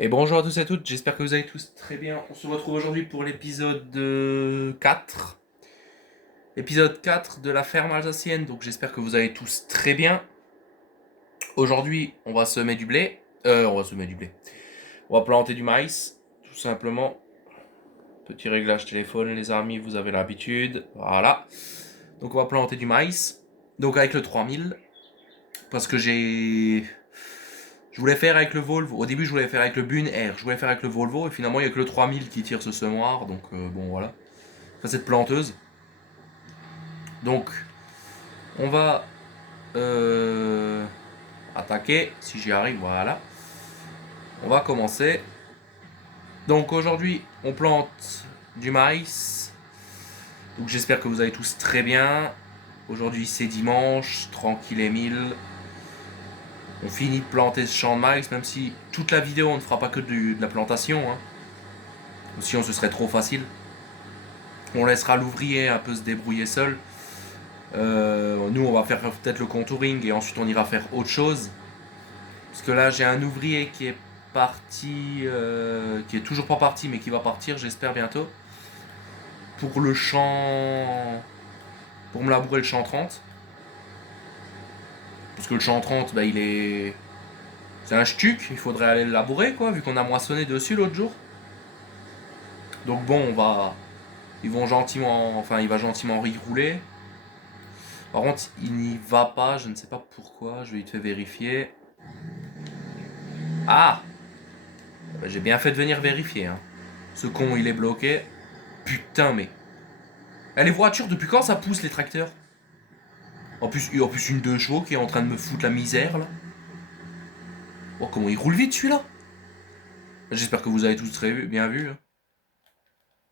Et bonjour à tous et à toutes, j'espère que vous allez tous très bien. On se retrouve aujourd'hui pour l'épisode 4. Épisode 4 de la ferme alsacienne, donc j'espère que vous allez tous très bien. Aujourd'hui, on va semer du blé. On va semer du blé. On va planter du maïs, tout simplement. Petit réglage téléphone, les amis, vous avez l'habitude. Voilà. Donc on va planter du maïs. Donc avec le 3000. Parce que je voulais faire avec le Volvo. Au début, je voulais faire avec le Bun R. Je voulais faire avec le Volvo. Et finalement, il n'y a que le 3000 qui tire ce semoir. Donc, bon, voilà. Enfin, cette planteuse. Donc, on va attaquer. Si j'y arrive, voilà. On va commencer. Donc, aujourd'hui, on plante du maïs. Donc, j'espère que vous allez tous très bien. Aujourd'hui, c'est dimanche. Tranquille et mille. On finit de planter ce champ de maïs. Même si toute la vidéo, on ne fera pas que de la plantation. Hein. Sinon, ce serait trop facile. On laissera l'ouvrier un peu se débrouiller seul. Nous, on va faire peut-être le contouring et ensuite on ira faire autre chose. Parce que là, j'ai un ouvrier qui est parti, qui est toujours pas parti, mais qui va partir, j'espère bientôt. Pour le champ, pour me labourer le champ 30. Parce que le champ 30, bah, c'est un stuc, il faudrait aller le labourer, quoi, vu qu'on a moissonné dessus l'autre jour. Donc bon, ils vont gentiment, enfin, il va gentiment y rouler. Par contre, il n'y va pas, je ne sais pas pourquoi, je vais vite fait vérifier. Ah, j'ai bien fait de venir vérifier. Hein. Ce con, il est bloqué. Putain, mais. Eh, les voitures, depuis quand ça pousse les tracteurs? En plus, une 2 chevaux qui est en train de me foutre la misère là. Oh, comment il roule vite celui-là? J'espère que vous avez tous très bien vu. Hein.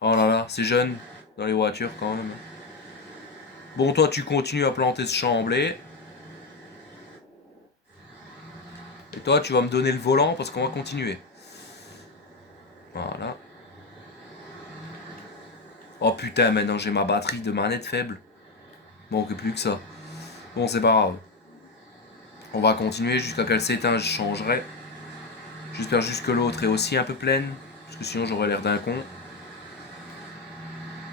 Oh là là, c'est jeune dans les voitures quand même. Bon, toi, tu continues à planter ce champ en blé. Et toi, tu vas me donner le volant parce qu'on va continuer. Voilà. Oh putain, maintenant j'ai ma batterie de manette faible. Bon, que plus que ça. Bon, c'est pas grave. On va continuer jusqu'à qu'elle s'éteint, je changerai. J'espère juste que l'autre est aussi un peu pleine. Parce que sinon j'aurais l'air d'un con.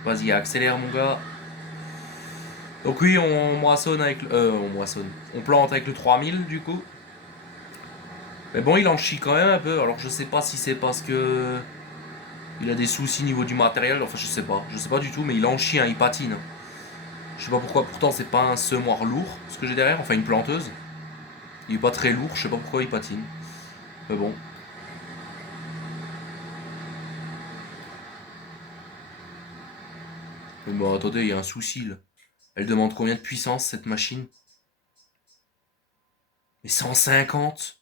Vas-y, accélère mon gars. Donc oui, on moissonne avec on moissonne. On plante avec le 3000 du coup. Mais bon, il en chie quand même un peu. Alors je sais pas si c'est parce que il a des soucis niveau du matériel. Enfin, je sais pas. Je sais pas du tout, mais il en chie, hein, il patine. Je sais pas pourquoi. Pourtant, c'est pas un semoir lourd ce que j'ai derrière. Enfin, une planteuse. Il est pas très lourd. Je sais pas pourquoi il patine. Mais bon. Mais bon, attendez, il y a un souci là. Elle demande combien de puissance cette machine? Mais 150.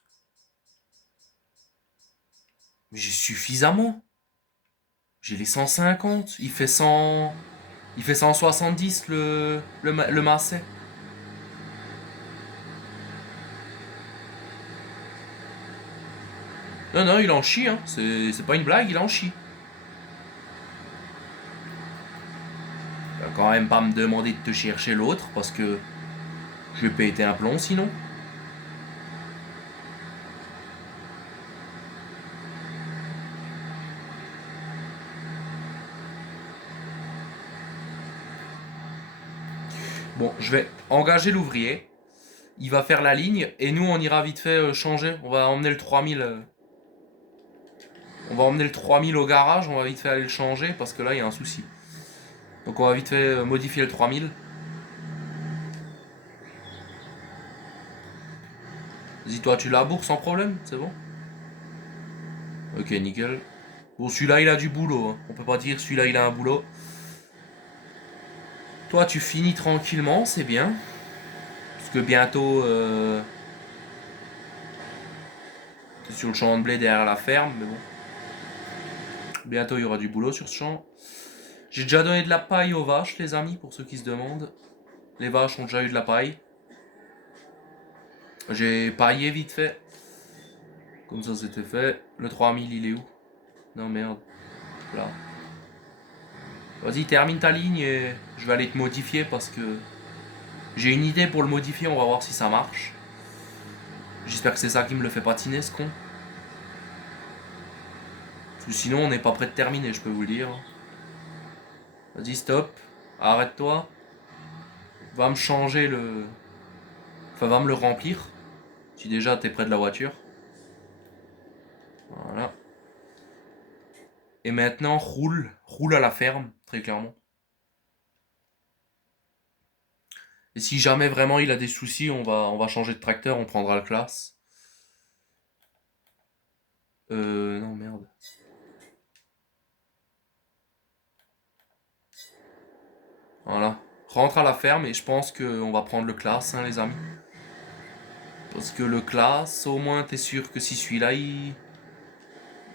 Mais j'ai suffisamment. J'ai les 150. Il fait 100. Il fait 170 le Massey. Non, non, il en chie, hein. C'est pas une blague, il en chie. Tu vas quand même pas me demander de te chercher l'autre parce que je vais péter un plomb sinon. Bon, je vais engager l'ouvrier. Il va faire la ligne et nous on ira vite fait changer. On va emmener le 3000. On va emmener le 3000 au garage, on va vite fait aller le changer parce que là il y a un souci. Donc on va vite fait modifier le 3000. Vas-y, toi tu laboures sans problème, c'est bon? Ok, nickel. Bon, celui-là il a du boulot. Hein. On peut pas dire celui-là il a un boulot. Toi tu finis tranquillement, c'est bien. Parce que bientôt t'es sur le champ de blé derrière la ferme, mais bon. Bientôt il y aura du boulot sur ce champ. J'ai déjà donné de la paille aux vaches, les amis, pour ceux qui se demandent. Les vaches ont déjà eu de la paille. J'ai paillé vite fait. Comme ça c'était fait. Le 3000 il est où? Non merde. Là. Vas-y, termine ta ligne et je vais aller te modifier parce que j'ai une idée pour le modifier, on va voir si ça marche. J'espère que c'est ça qui me le fait patiner ce con. Parce que sinon, on n'est pas prêt de terminer, je peux vous le dire. Vas-y, stop. Arrête-toi. Va me changer le... Enfin, va me le remplir. Si déjà t'es près de la voiture. Voilà. Et maintenant, roule. Roule à la ferme, très clairement. Et si jamais vraiment il a des soucis, on va changer de tracteur, on prendra le classe. Non, merde. Voilà. Rentre à la ferme et je pense qu'on va prendre le classe, hein, les amis. Parce que le classe, au moins, t'es sûr que si celui-là, il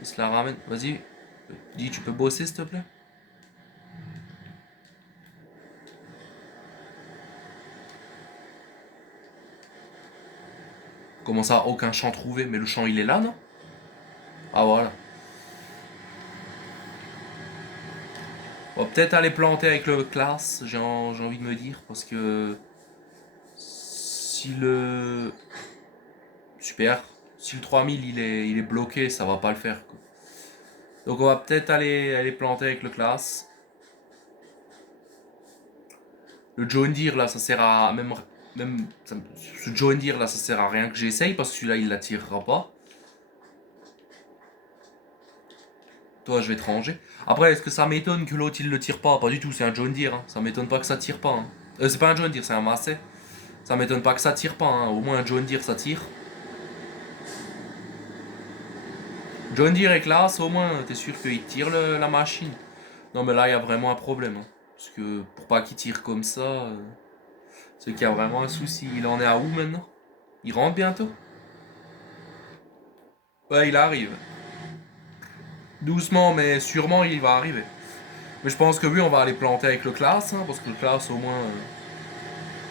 se la ramène. Vas-y. Dis, tu peux bosser, s'il te plaît? Comment ça, aucun champ trouvé? Mais le champ, il est là, non? Ah, voilà. On va peut-être aller planter avec le classe, j'ai envie de me dire, parce que si le... Super. Si le 3000 il est bloqué, ça va pas le faire, quoi. Donc on va peut-être aller planter avec le classe. Le John Deere là, ça sert à... ce John Deere là, ça sert à rien que j'essaye, parce que celui-là, il la tirera pas. Toi, je vais te ranger. Après, est-ce que ça m'étonne que l'autre, il le tire pas? Pas du tout, c'est un John Deere, hein. Ça m'étonne pas que ça tire pas, hein. C'est pas un John Deere, c'est un Massey. Ça m'étonne pas que ça tire pas, hein. Au moins un John Deere, ça tire. John Deere et classe, au moins, t'es sûr qu'il tire la machine. Non, mais là, il y a vraiment un problème, hein. Parce que pour pas qu'il tire comme ça, c'est qu'il y a vraiment un souci. Il en est à où maintenant? Il rentre bientôt? Ouais, il arrive. Doucement, mais sûrement, il va arriver. Mais je pense que oui, on va aller planter avec le classe, hein, parce que le classe, au moins...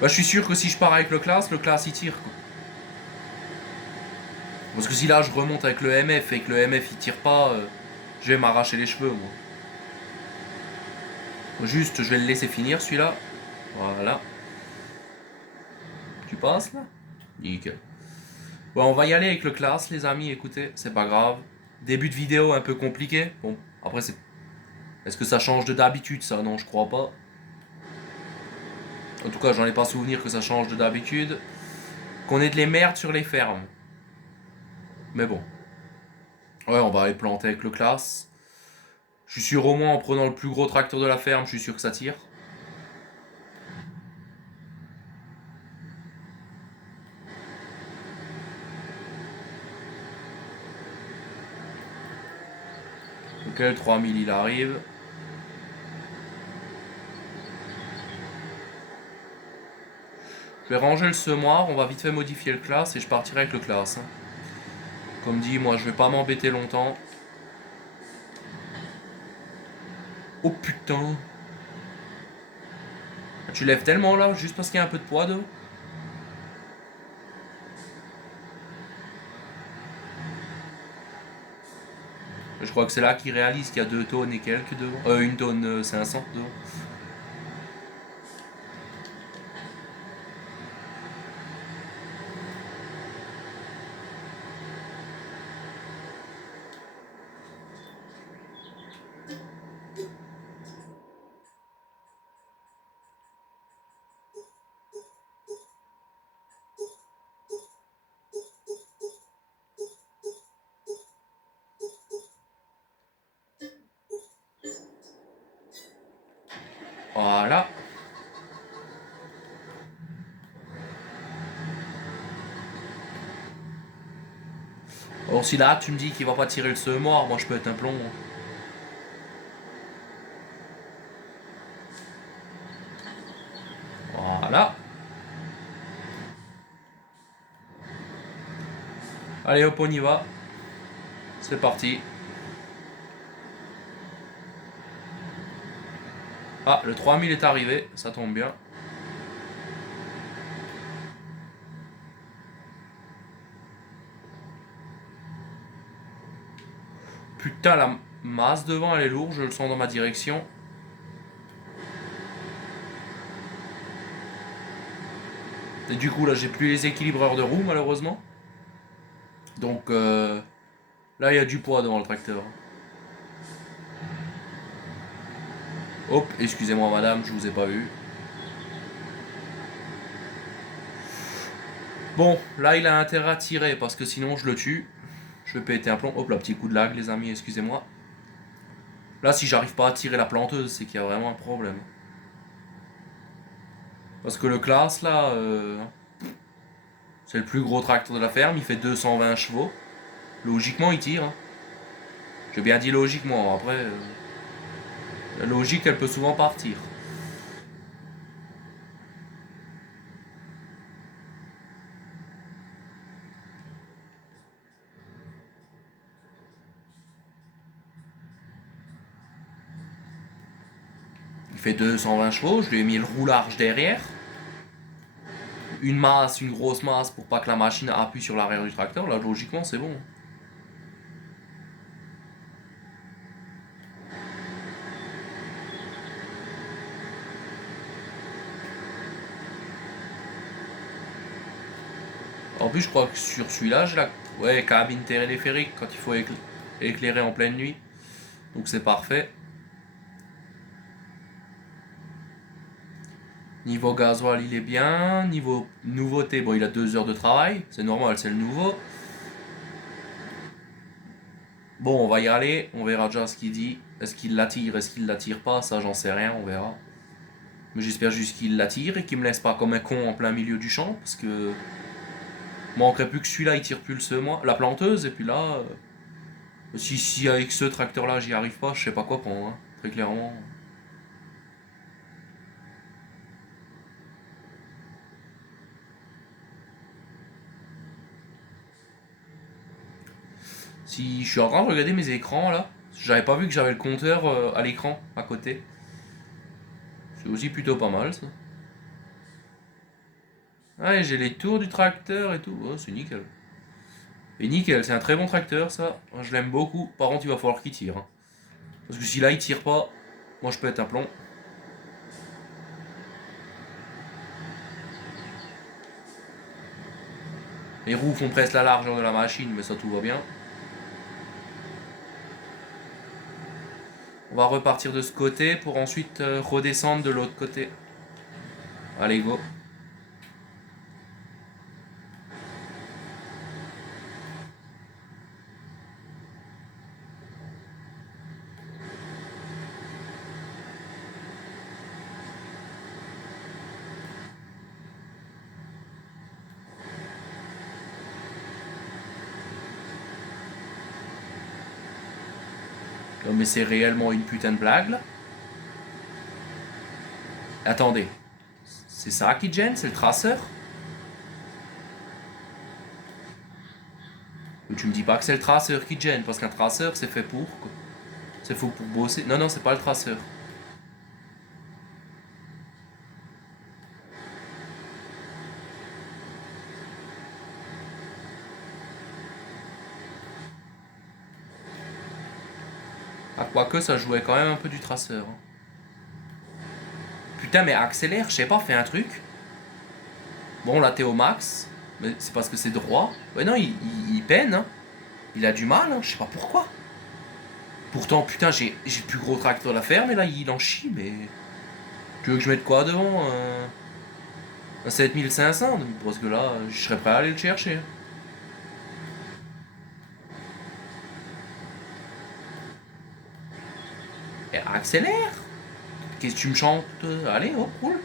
Bah, je suis sûr que si je pars avec le classe il tire, quoi. Parce que si là, je remonte avec le MF et que le MF, il tire pas, je vais m'arracher les cheveux, moi. Juste, je vais le laisser finir, celui-là. Voilà. Tu passes, là? Nickel. Bon, on va y aller avec le classe, les amis, écoutez, c'est pas grave. Début de vidéo un peu compliqué. Bon, après, c'est... Est-ce que ça change de d'habitude, ça? Non, je crois pas. En tout cas, j'en ai pas souvenir que ça change de d'habitude. Qu'on ait de les merdes sur les fermes. Mais bon. Ouais, on va aller planter avec le classe. Je suis sûr, au moins, en prenant le plus gros tracteur de la ferme, je suis sûr que ça tire. Ok, le 3000, il arrive. Je vais ranger le semoir, on va vite fait modifier le classe et je partirai avec le classe, hein. Comme dit, moi, je vais pas m'embêter longtemps. Oh putain. Tu lèves tellement là, juste parce qu'il y a un peu de poids devant. Je crois que c'est là qu'il réalise qu'il y a 2 tonnes et quelques devant. 1 tonne 500 devant. Voilà. Or si là tu me dis qu'il va pas tirer le semoir, moi je peux être un plomb. Voilà. Allez hop, on y va. C'est parti. Ah, le 3000 est arrivé, ça tombe bien. Putain, la masse devant, elle est lourde, je le sens dans ma direction. Et du coup, là, j'ai plus les équilibreurs de roues, malheureusement. Donc, là, il y a du poids devant le tracteur. Hop, excusez-moi madame, je vous ai pas vu. Bon, là il a intérêt à tirer parce que sinon je le tue. Je vais péter un plomb. Hop là, petit coup de lag les amis, excusez-moi. Là si j'arrive pas à tirer la planteuse, c'est qu'il y a vraiment un problème. Parce que le classe là, c'est le plus gros tracteur de la ferme, il fait 220 chevaux. Logiquement il tire. Hein. J'ai bien dit logiquement, après... la logique elle peut souvent partir. Il fait 220 chevaux, je lui ai mis le roulage derrière. Une masse, une grosse masse pour pas que la machine appuie sur l'arrière du tracteur. Là, logiquement, c'est bon. En plus, je crois que sur celui-là, j'ai la cabine téléphérique quand il faut éclairer en pleine nuit. Donc c'est parfait. Niveau gasoil, il est bien. Niveau nouveauté, bon, il a 2 heures de travail. C'est normal, c'est le nouveau. Bon, on va y aller. On verra déjà ce qu'il dit. Est-ce qu'il l'attire, est-ce qu'il l'attire pas? Ça, j'en sais rien, on verra. Mais j'espère juste qu'il l'attire et qu'il me laisse pas comme un con en plein milieu du champ. Parce que... manquerait plus que celui-là, il tire plus le semoir, la planteuse. Et puis là... si avec ce tracteur-là, j'y arrive pas, je sais pas quoi prendre. Hein, très clairement. Si je suis en train de regarder mes écrans là, j'avais pas vu que j'avais le compteur à l'écran à côté. C'est aussi plutôt pas mal ça. Ouais, j'ai les tours du tracteur et tout. Oh, c'est nickel. Et nickel, c'est un très bon tracteur ça. Je l'aime beaucoup. Par contre, il va falloir qu'il tire. Hein. Parce que si là il tire pas, moi je peux être un plomb. Les roues font presque la largeur de la machine, mais ça tout va bien. On va repartir de ce côté pour ensuite redescendre de l'autre côté. Allez, go. Non, mais c'est réellement une putain de blague là. Attendez. C'est ça qui te gêne? C'est le traceur? Mais tu me dis pas que c'est le traceur qui te gêne, parce qu'un traceur c'est fait pour quoi. C'est fait pour bosser. Non, non, c'est pas le traceur. Ah, quoique ça jouait quand même un peu du traceur. Hein. Putain, mais accélère, je sais pas, fais un truc. Bon, là t'es au max, mais c'est parce que c'est droit. Ouais, non, il peine, hein. Il a du mal, hein. Je sais pas pourquoi. Pourtant, putain, j'ai le plus gros tracteur de la ferme, et là il en chie, mais. Tu veux que je mette quoi devant un 7500? Parce que là, je serais prêt à aller le chercher. Et accélère! Qu'est-ce que tu me chantes? Allez, hop, roule.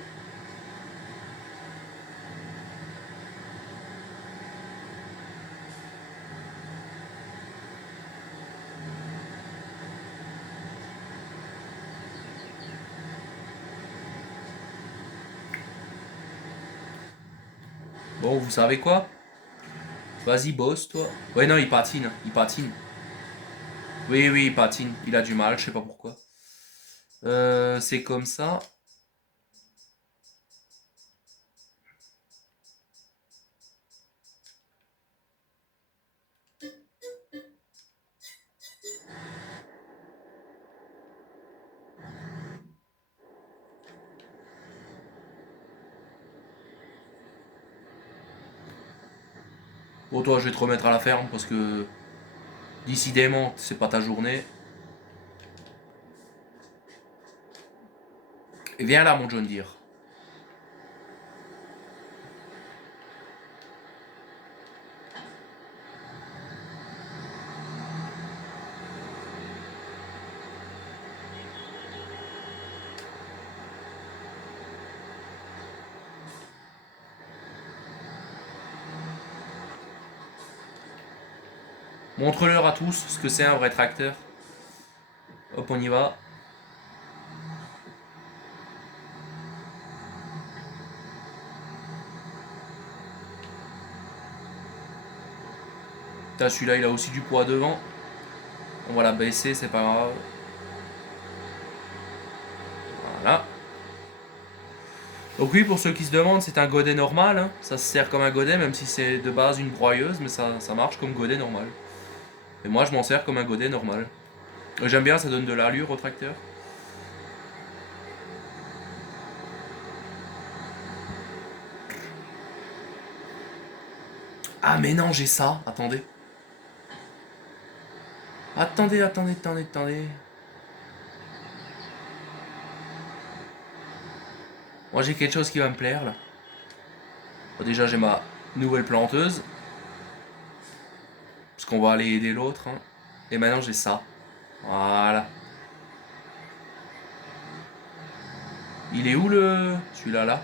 Bon, vous savez quoi? Vas-y, bosse, toi. Ouais, non, il patine, il patine. Oui, oui, il patine. Il a du mal, je sais pas pourquoi. C'est comme ça. Bon, toi, je vais te remettre à la ferme parce que décidément, c'est pas ta journée. Viens là, mon John Deere. Montre-leur à tous ce que c'est un vrai tracteur. Hop, on y va. Celui-là, il a aussi du poids devant. On va la baisser, c'est pas grave. Voilà. Donc oui, pour ceux qui se demandent, c'est un godet normal. Hein. Ça se sert comme un godet, même si c'est de base une broyeuse, mais ça marche comme godet normal. Et moi, je m'en sers comme un godet normal. J'aime bien, ça donne de l'allure au tracteur. Ah mais non, j'ai ça. Attendez. Attendez. Moi, j'ai quelque chose qui va me plaire, là. Bon, déjà, j'ai ma nouvelle planteuse. Parce qu'on va aller aider l'autre. Hein. Et maintenant, j'ai ça. Voilà. Il est où le... celui-là, là?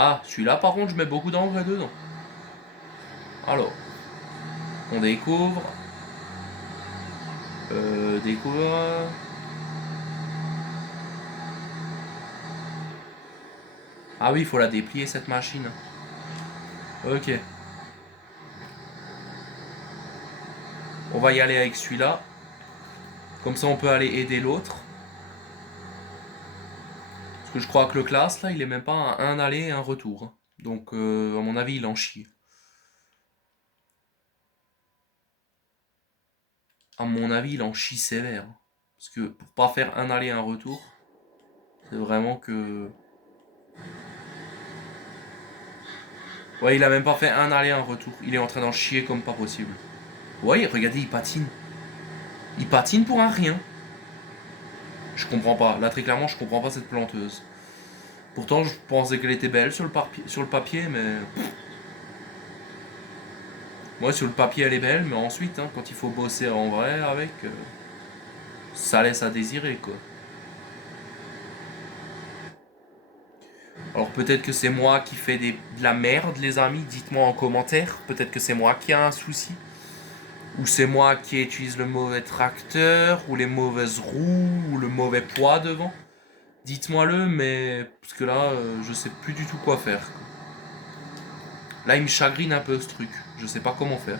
Ah, celui-là, par contre, je mets beaucoup d'engrais dedans. Alors, on découvre. Découvre. Ah oui, il faut la déplier, cette machine. Ok. On va y aller avec celui-là. Comme ça, on peut aller aider l'autre. Parce que je crois que le classe, là, il est même pas à un aller et un retour. Donc, à mon avis, il en chie. À mon avis, il en chie sévère. Parce que pour pas faire un aller et un retour, c'est vraiment que... Ouais, il a même pas fait un aller et un retour. Il est en train d'en chier comme pas possible. Ouais, regardez, il patine. Il patine pour un rien. Je comprends pas. Là, très clairement, je comprends pas cette planteuse. Pourtant, je pensais qu'elle était belle sur le papier, mais... Moi, sur le papier, elle est belle, mais ensuite, hein, quand il faut bosser en vrai avec... ça laisse à désirer, quoi. Alors peut-être que c'est moi qui fais de la merde, les amis. Dites-moi en commentaire. Peut-être que c'est moi qui a un souci. Ou c'est moi qui utilise le mauvais tracteur, ou les mauvaises roues, ou le mauvais poids devant. Dites-moi-le, mais... Parce que là, je sais plus du tout quoi faire. Là, il me chagrine un peu ce truc. Je sais pas comment faire.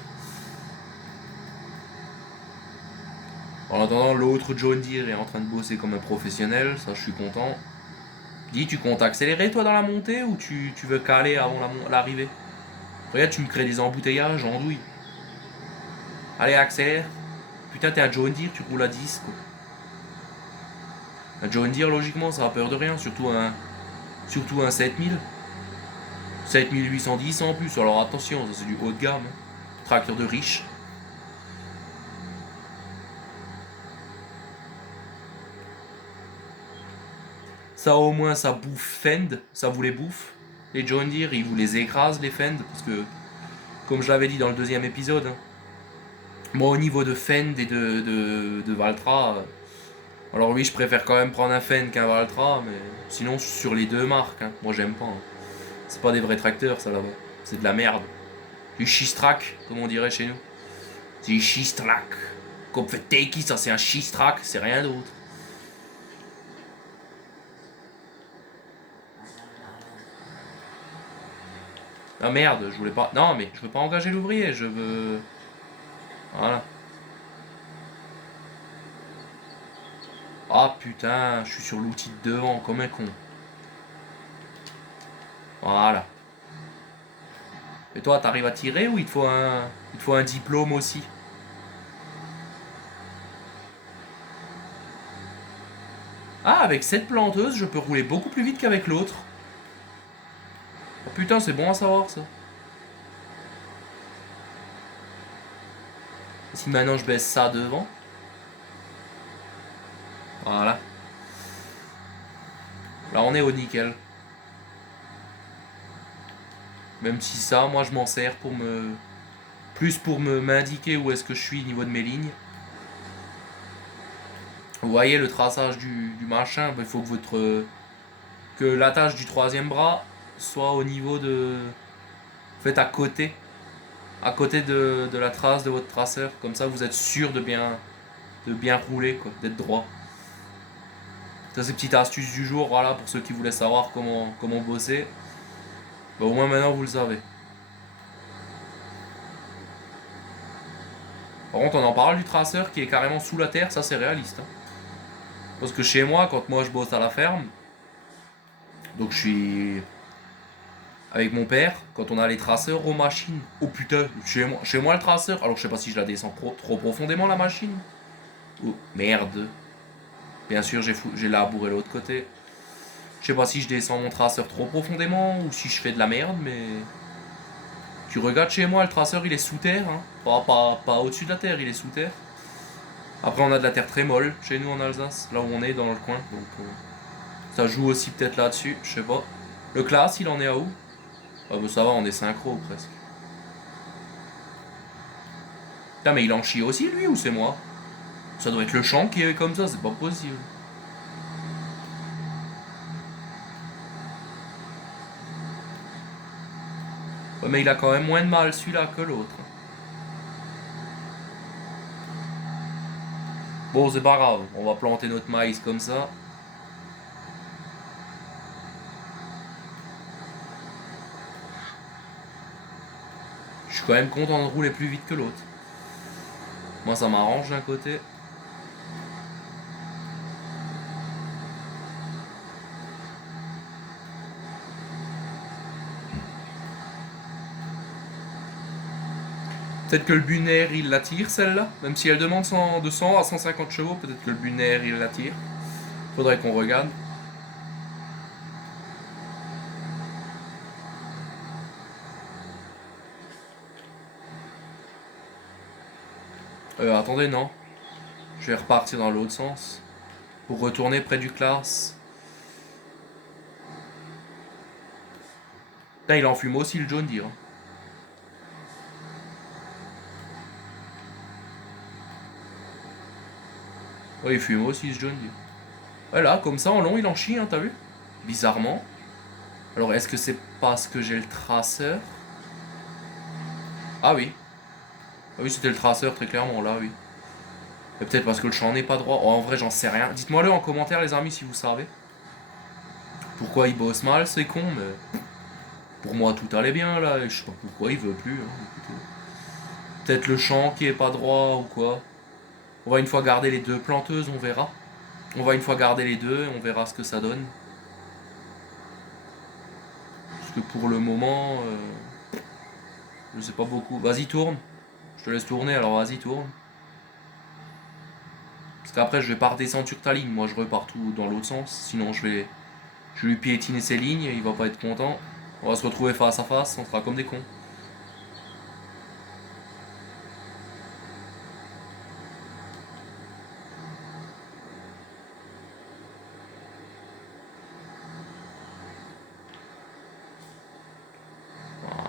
En attendant, l'autre John Deere est en train de bosser comme un professionnel. Ça, je suis content. Dis, tu comptes accélérer toi dans la montée ou tu veux caler avant l'arrivée? Regarde, tu me crées des embouteillages, en douille. Allez, accélère. Putain, t'es un John Deere, tu roules à 10 quoi. Un John Deere, logiquement, ça a peur de rien, surtout un 7000. 7810 en plus, alors attention, ça c'est du haut de gamme. Hein. Tracteur de riche. Ça au moins, ça bouffe Fend, ça vous les bouffe. Les John Deere, ils vous les écrasent, les Fend, parce que, comme je l'avais dit dans le deuxième épisode, hein, moi au niveau de Fend et de Valtra, alors oui, je préfère quand même prendre un Fend qu'un Valtra, mais sinon sur les deux marques, hein, moi j'aime pas. Hein. C'est pas des vrais tracteurs ça là-bas, c'est de la merde. Du schist-track, comme on dirait chez nous. C'est du schist-track. Comme fait Takey, ça c'est un schist-track, c'est rien d'autre. Ah merde, je voulais pas. Non mais je veux pas engager l'ouvrier, je veux. Voilà. Ah putain, je suis sur l'outil de devant comme un con. Voilà. Et toi, t'arrives à tirer ou il te faut un diplôme aussi? Ah, avec cette planteuse, je peux rouler beaucoup plus vite qu'avec l'autre. Oh putain, c'est bon à savoir ça. Si maintenant je baisse ça devant. Voilà. Là, on est au nickel. Même si ça, moi, je m'en sers pour me... Plus pour m'indiquer où est-ce que je suis au niveau de mes lignes. Vous voyez le traçage du machin. Il faut que que l'attache du troisième bras soit au niveau de... Faites à côté. À côté de la trace de votre traceur. Comme ça, vous êtes sûr de bien rouler, quoi, d'être droit. Ça, c'est petite astuce du jour, voilà, pour ceux qui voulaient savoir comment bosser. Bah, au moins maintenant, vous le savez. Par contre, on en parle du traceur qui est carrément sous la terre, ça c'est réaliste. Hein. Parce que chez moi, quand moi je bosse à la ferme, donc je suis avec mon père, quand on a les traceurs aux machines. Oh putain, chez moi le traceur, alors je sais pas si je la descends trop profondément la machine. Oh merde. Bien sûr, j'ai labouré l'autre côté. Je sais pas si je descends mon traceur trop profondément ou si je fais de la merde, mais. Tu regardes chez moi, le traceur il est sous terre, hein. Pas au-dessus de la terre, il est sous terre. Après, on a de la terre très molle chez nous en Alsace, là où on est, dans le coin. Donc, ça joue aussi peut-être là-dessus, je sais pas. Le classe, il en est à où? Ah, bah ça va, on est synchro presque. Putain, mais il en chie aussi lui ou c'est moi? Ça doit être le champ qui est comme ça, c'est pas possible. Ouais, mais il a quand même moins de mal celui-là que l'autre. Bon, c'est pas grave, on va planter notre maïs comme ça. Je suis quand même content de rouler plus vite que l'autre. Moi, ça m'arrange d'un côté. Peut-être que le Bunaire il l'attire celle-là, même si elle demande 200 à 150 chevaux, peut-être que le Bunaire il l'attire. Faudrait qu'on regarde. Attendez, non. Je vais repartir dans l'autre sens. Pour retourner près du classe. Putain, il enfume aussi le John Deere. Ouais, il fume aussi ce John Deere. Ouais, là, comme ça, en long, il en chie, hein, t'as vu? Bizarrement. Alors, est-ce que c'est parce que j'ai le traceur? Ah oui. Ah oui, c'était le traceur, très clairement, là, oui. Et peut-être parce que le champ n'est pas droit. Oh, en vrai, j'en sais rien. Dites-moi-le en commentaire, les amis, si vous savez. Pourquoi il bosse mal, c'est con, mais... Pour moi, tout allait bien, là. Et je sais pas pourquoi il veut plus. Hein. Peut-être le champ qui est pas droit ou quoi. On va une fois garder les deux planteuses, on verra. On va une fois garder les deux et on verra ce que ça donne. Parce que pour le moment, je sais pas beaucoup. Vas-y, tourne. Je te laisse tourner, alors vas-y, tourne. Parce qu'après, je vais pas redescendre sur ta ligne. Moi, je repars tout dans l'autre sens. Sinon, je vais lui piétiner ses lignes. Il va pas être content. On va se retrouver face à face. On sera comme des cons.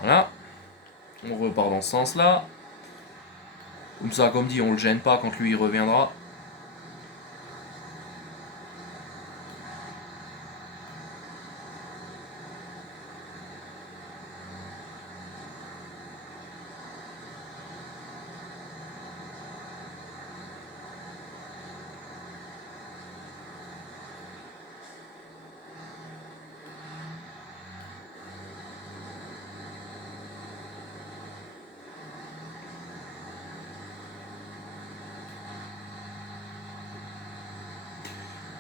Voilà. On repart dans ce sens-là. Comme ça, comme dit, on le gêne pas quand lui il reviendra.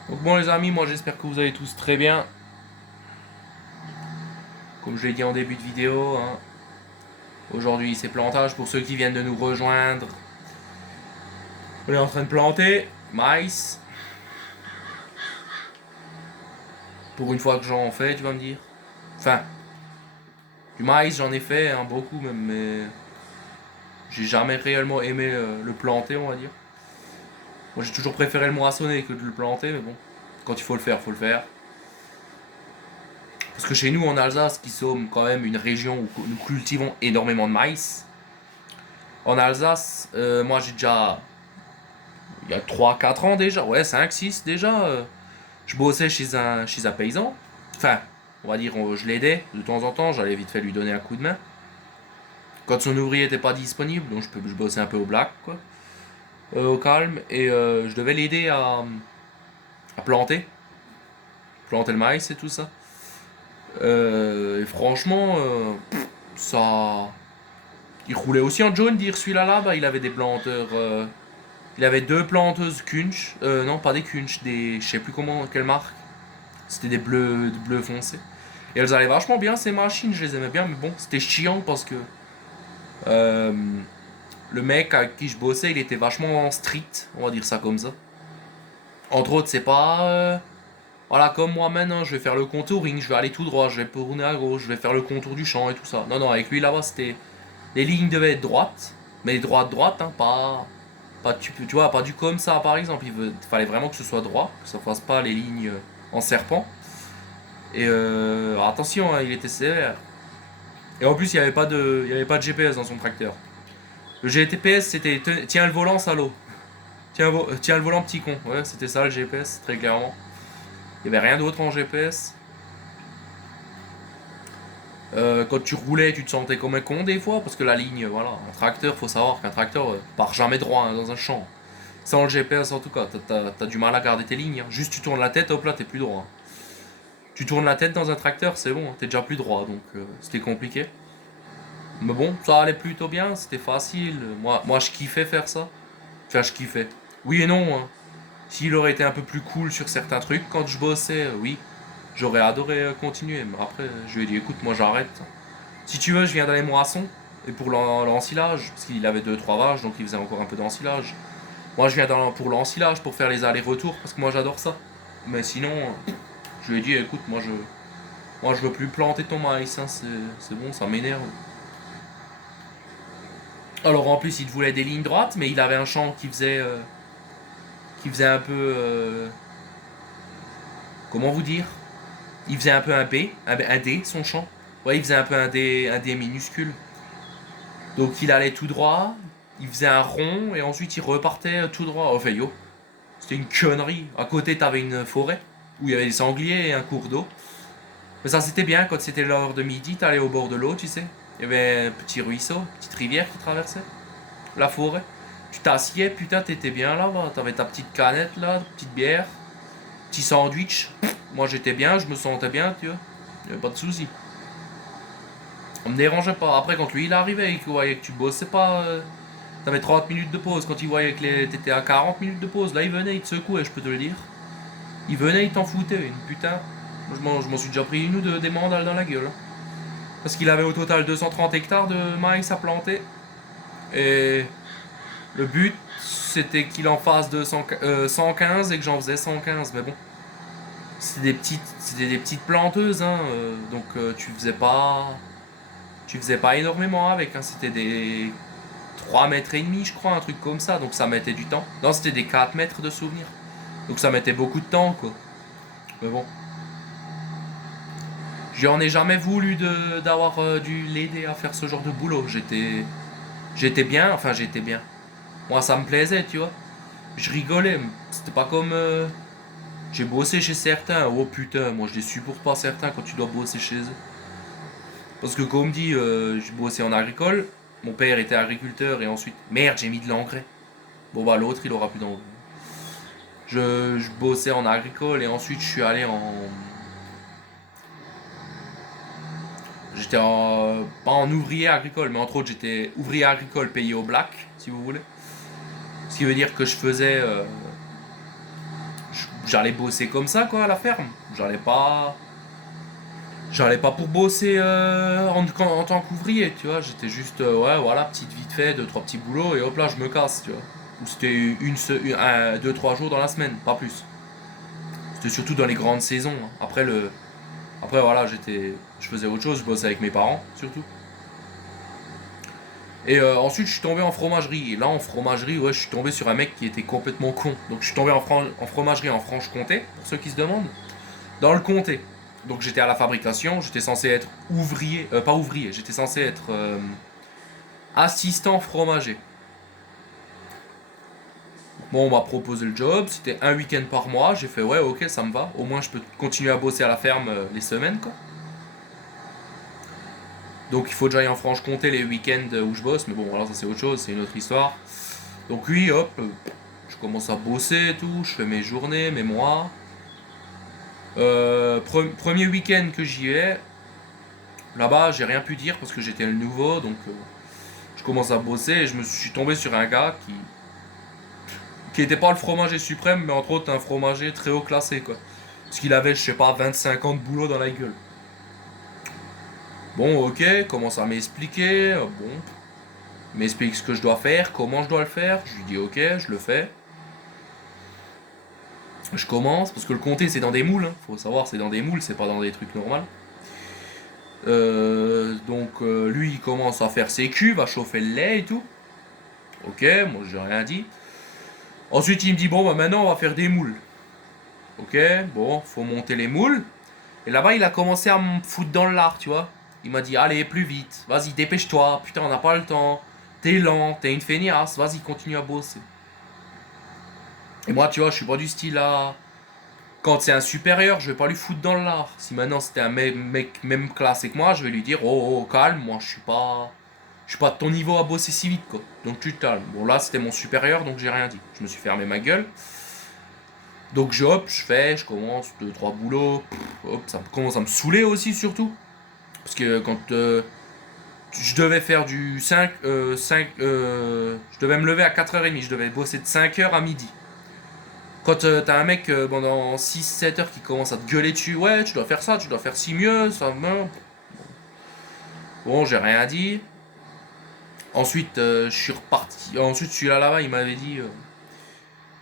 Donc bon les amis, moi j'espère que vous allez tous très bien. Comme je l'ai dit en début de vidéo, hein, aujourd'hui c'est plantage pour ceux qui viennent de nous rejoindre. On est en train de planter maïs. Pour une fois que j'en fais, tu vas me dire. Enfin, du maïs, j'en ai fait, hein, beaucoup même, mais j'ai jamais réellement aimé le planter, on va dire. Moi, j'ai toujours préféré le moissonner que de le planter, mais bon, quand il faut le faire, faut le faire. Parce que chez nous, en Alsace, qui sommes quand même une région où nous cultivons énormément de maïs, en Alsace, moi j'ai déjà, il y a 3 4 ans déjà, ouais, 5 6 déjà, je bossais chez un paysan. Enfin, on va dire, je l'aidais de temps en temps, j'allais vite fait lui donner un coup de main. Quand son ouvrier n'était pas disponible, donc je bossais un peu au black, quoi, au calme, et je devais l'aider à planter le maïs et tout ça. Et franchement, ça. Il roulait aussi en John Deere, celui-là là, bah, il avait des planteurs. Il avait 2 planteuses Kunch. Non, pas des Kunch, des. Je sais plus comment, quelle marque. C'était des bleus foncés. Et elles allaient vachement bien ces machines, je les aimais bien, mais bon, c'était chiant parce que. euh, le mec avec qui je bossais, il était vachement strict, on va dire ça comme ça. Entre autres, c'est pas. Voilà, comme moi maintenant, je vais faire le contouring, je vais aller tout droit, je vais tourner à gauche, je vais faire le contour du champ et tout ça. Non, non, avec lui là-bas, c'était. Les lignes devaient être droites, mais droite, hein, pas tu vois, pas du comme ça par exemple. Fallait vraiment que ce soit droit, que ça fasse pas les lignes en serpent. Et attention, hein, il était sévère. Et en plus, il y avait pas de GPS dans son tracteur. Le GPS, c'était tiens le volant, salaud. Tiens le volant, petit con. Ouais, c'était ça le GPS, très clairement. Il y avait rien d'autre en GPS. Quand tu roulais, tu te sentais comme un con des fois, parce que la ligne, voilà, un tracteur, faut savoir qu'un tracteur part jamais droit, hein, dans un champ. Sans le GPS en tout cas, t'as du mal à garder tes lignes, hein. Juste tu tournes la tête, hop là, t'es plus droit. Tu tournes la tête dans un tracteur, c'est bon, hein, t'es déjà plus droit, donc c'était compliqué. Mais bon, ça allait plutôt bien, c'était facile. Moi, je kiffais faire ça. Enfin, je kiffais. Oui et non, hein. S'il aurait été un peu plus cool sur certains trucs quand je bossais, oui, j'aurais adoré continuer. Mais après, je lui ai dit, écoute, moi j'arrête. Si tu veux, je viens d'aller moisson. Et pour l'ensilage, parce qu'il avait 2 3 vaches, donc il faisait encore un peu d'ensilage. Moi, je viens pour l'ensilage, pour faire les allers-retours, parce que moi j'adore ça. Mais sinon, je lui ai dit, écoute, moi je veux plus planter ton maïs, hein, c'est bon, ça m'énerve. Alors en plus, il voulait des lignes droites, mais il avait un champ qui faisait un peu. Comment vous dire? Il faisait un peu un D, son champ. Ouais, il faisait un peu un D minuscule. Donc il allait tout droit, il faisait un rond et ensuite il repartait tout droit. Enfin yo, c'était une connerie. À côté t'avais une forêt où il y avait des sangliers et un cours d'eau. Mais ça c'était bien quand c'était l'heure de midi, t'allais au bord de l'eau, tu sais. Il y avait un petit ruisseau, une petite rivière qui traversait la forêt. Tu t'assieds, putain t'étais bien là-bas. T'avais ta petite canette là, petite bière, petit sandwich. Moi j'étais bien, je me sentais bien, tu vois. Il y avait pas de soucis. On me dérangeait pas. Après, quand lui il arrivait et qu'il voyait que tu bossais pas, t'avais 30 minutes de pause. Quand il voyait que t'étais à 40 minutes de pause, là il venait, il te secouait, je peux te le dire. Il venait, il t'en foutait, une putain. Je m'en suis déjà pris une ou deux des mandales dans la gueule, hein. Parce qu'il avait au total 230 hectares de maïs à planter. Et le but, c'était qu'il en fasse 115 et que j'en faisais 115. Mais bon, c'était des petites planteuses, hein, donc tu faisais pas énormément avec, hein, c'était des 3 mètres et demi je crois, un truc comme ça, donc ça mettait du temps. Non, c'était des 4 mètres de souvenirs. Donc ça mettait beaucoup de temps quoi. Mais bon. J'en ai jamais voulu d'avoir dû l'aider à faire ce genre de boulot. J'étais bien, enfin j'étais bien. Moi ça me plaisait, tu vois. Je rigolais, c'était pas comme j'ai bossé chez certains. Oh putain, moi je les supporte pas certains quand tu dois bosser chez eux. Parce que comme dit, j'ai bossé en agricole. Mon père était agriculteur et ensuite, merde, j'ai mis de l'engrais. Bon bah l'autre il aura plus d'engrais. Je bossais en agricole et ensuite je suis allé en. J'étais pas en ouvrier agricole, mais entre autres j'étais ouvrier agricole payé au black, si vous voulez. Ce qui veut dire que je faisais. J'allais bosser comme ça quoi à la ferme. J'allais pas pour bosser en tant qu'ouvrier, tu vois. J'étais juste, ouais, voilà, petite vite fait, 2 3 petits boulots et hop là, je me casse, tu vois. Ou c'était 2 3 jours dans la semaine, pas plus. C'était surtout dans les grandes saisons. Hein. Après voilà, je faisais autre chose, je bossais avec mes parents surtout. Et ensuite, je suis tombé en fromagerie. Et là, en fromagerie, ouais, je suis tombé sur un mec qui était complètement con. Donc, je suis tombé en fromagerie en Franche-Comté, pour ceux qui se demandent. Dans le comté. Donc, j'étais à la fabrication. J'étais censé être ouvrier. Pas ouvrier, j'étais censé être assistant fromager. Bon, on m'a proposé le job. C'était un week-end par mois. J'ai fait, ouais, ok, ça me va. Au moins, je peux continuer à bosser à la ferme les semaines, quoi. Donc, il faut que j'aille en Franche-Comté les week-ends où je bosse. Mais bon, alors ça, c'est autre chose. C'est une autre histoire. Donc oui, hop, je commence à bosser et tout, je fais mes journées, mes mois. Premier week-end que j'y vais, là-bas j'ai rien pu dire parce que j'étais le nouveau, donc je commence à bosser et je me suis tombé sur un gars qui était pas le fromager suprême, mais entre autres un fromager très haut classé quoi. Parce qu'il avait, je sais pas, 25 ans de boulot dans la gueule. Bon, ok, commence à m'expliquer, bon, il m'explique ce que je dois faire, comment je dois le faire, je lui dis ok, je le fais. Je commence, parce que le comté c'est dans des moules, hein. Faut savoir c'est dans des moules, c'est pas dans des trucs normaux. Lui il commence à faire ses cuves, à chauffer le lait et tout. Ok, moi j'ai rien dit. Ensuite il me dit bon bah maintenant on va faire des moules. Ok, bon, faut monter les moules. Et là-bas il a commencé à me foutre dans l'art, tu vois. Il m'a dit allez plus vite, vas-y dépêche-toi, putain on n'a pas le temps. T'es lent, t'es une feignasse, vas-y continue à bosser. Et moi tu vois je suis pas du style à... Quand c'est un supérieur, je vais pas lui foutre dans l'art. Si maintenant c'était un mec même classé que moi, je vais lui dire oh, calme, moi je suis pas de ton niveau à bosser si vite quoi. Donc tu te calmes. Bon là c'était mon supérieur donc j'ai rien dit. Je me suis fermé ma gueule. Donc je commence deux trois boulots, hop, ça commence à me saouler aussi surtout parce que quand je devais faire du 5 je devais me lever à 4h30, je devais bosser de 5h à midi. Quand t'as un mec pendant 6-7 heures qui commence à te gueuler dessus, ouais, tu dois faire ça, tu dois faire ci mieux, ça me... Bon, j'ai rien dit. Ensuite, je suis reparti. Ensuite, celui-là là-bas, il m'avait dit,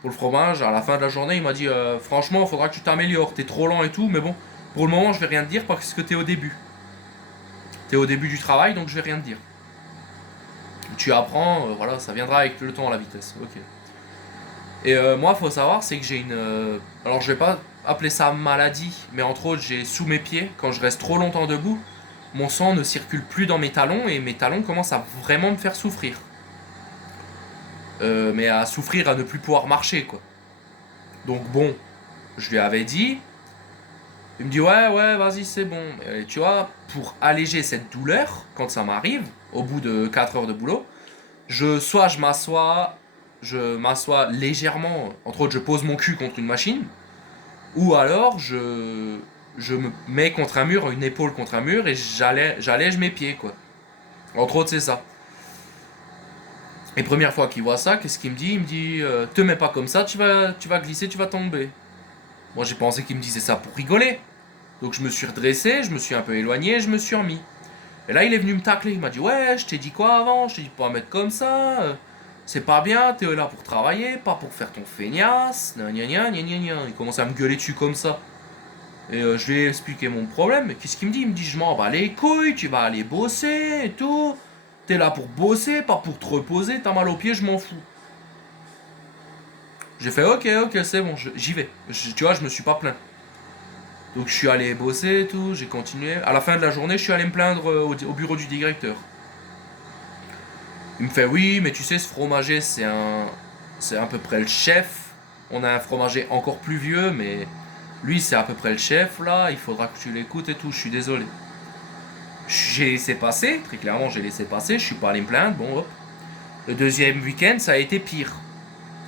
pour le fromage, à la fin de la journée, il m'a dit, franchement, il faudra que tu t'améliores, t'es trop lent et tout, mais bon, pour le moment, je vais rien te dire parce que t'es au début. T'es au début du travail, donc je vais rien te dire. Tu apprends, voilà, ça viendra avec le temps, la vitesse. Ok. Et moi, faut savoir, c'est que j'ai une. Alors, je vais pas appeler ça maladie, mais entre autres, j'ai sous mes pieds, quand je reste trop longtemps debout, mon sang ne circule plus dans mes talons et mes talons commencent à vraiment me faire souffrir. Mais à souffrir, à ne plus pouvoir marcher, quoi. Donc, bon, je lui avais dit. Il me dit, ouais, vas-y, c'est bon. Et, tu vois, pour alléger cette douleur, quand ça m'arrive, au bout de 4 heures de boulot, soit je m'assois légèrement, entre autres je pose mon cul contre une machine, ou alors je me mets contre un mur, une épaule contre un mur et j'allège mes pieds quoi. Entre autres c'est ça. Et première fois qu'il voit ça, qu'est-ce qu'il me dit? Il me dit te mets pas comme ça, tu vas glisser, tu vas tomber. Moi j'ai pensé qu'il me disait ça pour rigoler. Donc je me suis redressé, je me suis un peu éloigné, je me suis remis. Et là il est venu me tacler, il m'a dit ouais je t'ai dit quoi avant, je t'ai dit de pas mettre comme ça. C'est pas bien, t'es là pour travailler, pas pour faire ton feignasse, gna gna gna gna gna gna. Il commence à me gueuler dessus comme ça. Et je lui ai expliqué mon problème, mais qu'est-ce qu'il me dit? Il me dit je m'en bats les couilles, tu vas aller bosser et tout. T'es là pour bosser, pas pour te reposer, t'as mal aux pieds, je m'en fous. J'ai fait ok, c'est bon, j'y vais. Tu vois, je me suis pas plaint. Donc je suis allé bosser et tout, j'ai continué. À la fin de la journée, je suis allé me plaindre au bureau du directeur. Il me fait oui, mais tu sais, ce fromager, c'est à peu près le chef. On a un fromager encore plus vieux, mais lui, c'est à peu près le chef là. Il faudra que tu l'écoutes et tout. Je suis désolé. J'ai laissé passer, très clairement, j'ai laissé passer. Je suis pas allé me plaindre. Bon, hop. Le deuxième week-end, ça a été pire.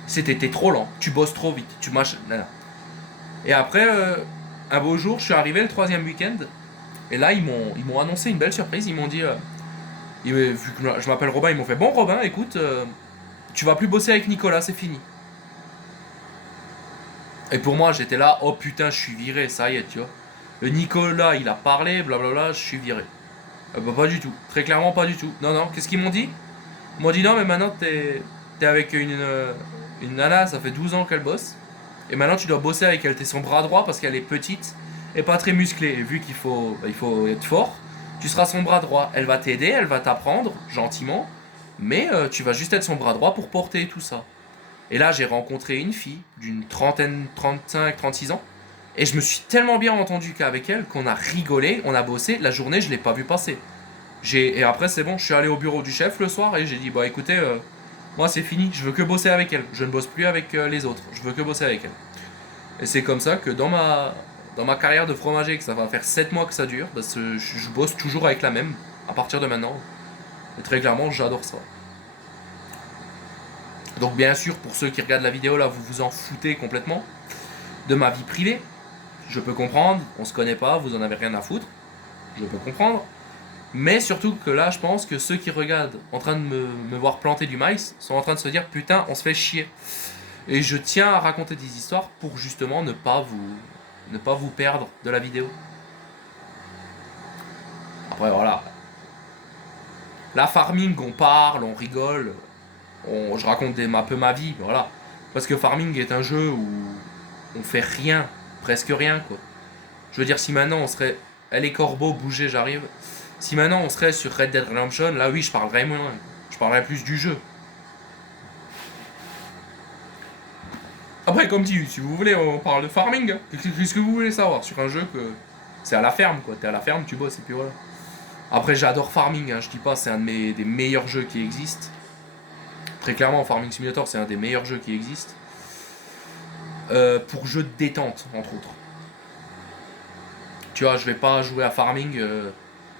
T'es trop lent. Tu bosses trop vite. Tu mâches. Et après, un beau jour, je suis arrivé le troisième week-end. Et là, ils m'ont annoncé une belle surprise. Ils m'ont dit. Vu que je m'appelle Robin, ils m'ont fait bon Robin, écoute, tu vas plus bosser avec Nicolas, c'est fini. Et pour moi, j'étais là, oh putain, je suis viré, ça y est, tu vois. Le Nicolas, il a parlé, blablabla, je suis viré. Bah pas du tout, très clairement pas du tout. Non, qu'est-ce qu'ils m'ont dit? Ils m'ont dit non, mais maintenant t'es avec une nana, ça fait 12 ans qu'elle bosse. Et maintenant, tu dois bosser avec elle. T'es son bras droit parce qu'elle est petite et pas très musclée. Et vu qu'il faut, il faut être fort, tu seras son bras droit. Elle va t'aider, elle va t'apprendre gentiment. Mais tu vas juste être son bras droit pour porter tout ça. Et là, j'ai rencontré une fille d'une trentaine, 35, 36 ans. Et je me suis tellement bien entendu qu'avec elle qu'on a rigolé, on a bossé. La journée, je l'ai pas vu passer. Et après, c'est bon, je suis allé au bureau du chef le soir et j'ai dit, bah écoutez, moi c'est fini, je veux que bosser avec elle. Je ne bosse plus avec les autres, je veux que bosser avec elle. Et c'est comme ça que dans ma carrière de fromager, que ça va faire 7 mois que ça dure, parce que je bosse toujours avec la même, à partir de maintenant. Et très clairement, j'adore ça. Donc bien sûr, pour ceux qui regardent la vidéo là, vous vous en foutez complètement de ma vie privée. Je peux comprendre, on se connaît pas, vous en avez rien à foutre. Je peux comprendre. Mais surtout que là, je pense que ceux qui regardent en train de me voir planter du maïs sont en train de se dire putain, on se fait chier. Et je tiens à raconter des histoires pour justement ne pas vous perdre de la vidéo. Après voilà. La farming, on parle, on rigole, je raconte un peu ma vie, voilà. Parce que farming est un jeu où on fait rien, presque rien quoi. Je veux dire, si maintenant on serait. Allez, corbeau, bougez, j'arrive. Si maintenant on serait sur Red Dead Redemption, là oui, je parlerais moins. Je parlerais plus du jeu. Après, comme dit, si vous voulez, on parle de farming. Qu'est-ce que vous voulez savoir sur un jeu que. C'est à la ferme quoi. T'es à la ferme, tu bosses et puis voilà. Après, j'adore farming, hein, je dis pas, c'est un des meilleurs jeux qui existent. Très clairement, Farming Simulator, c'est un des meilleurs jeux qui existent. Pour jeux de détente, entre autres. Tu vois, je vais pas jouer à Farming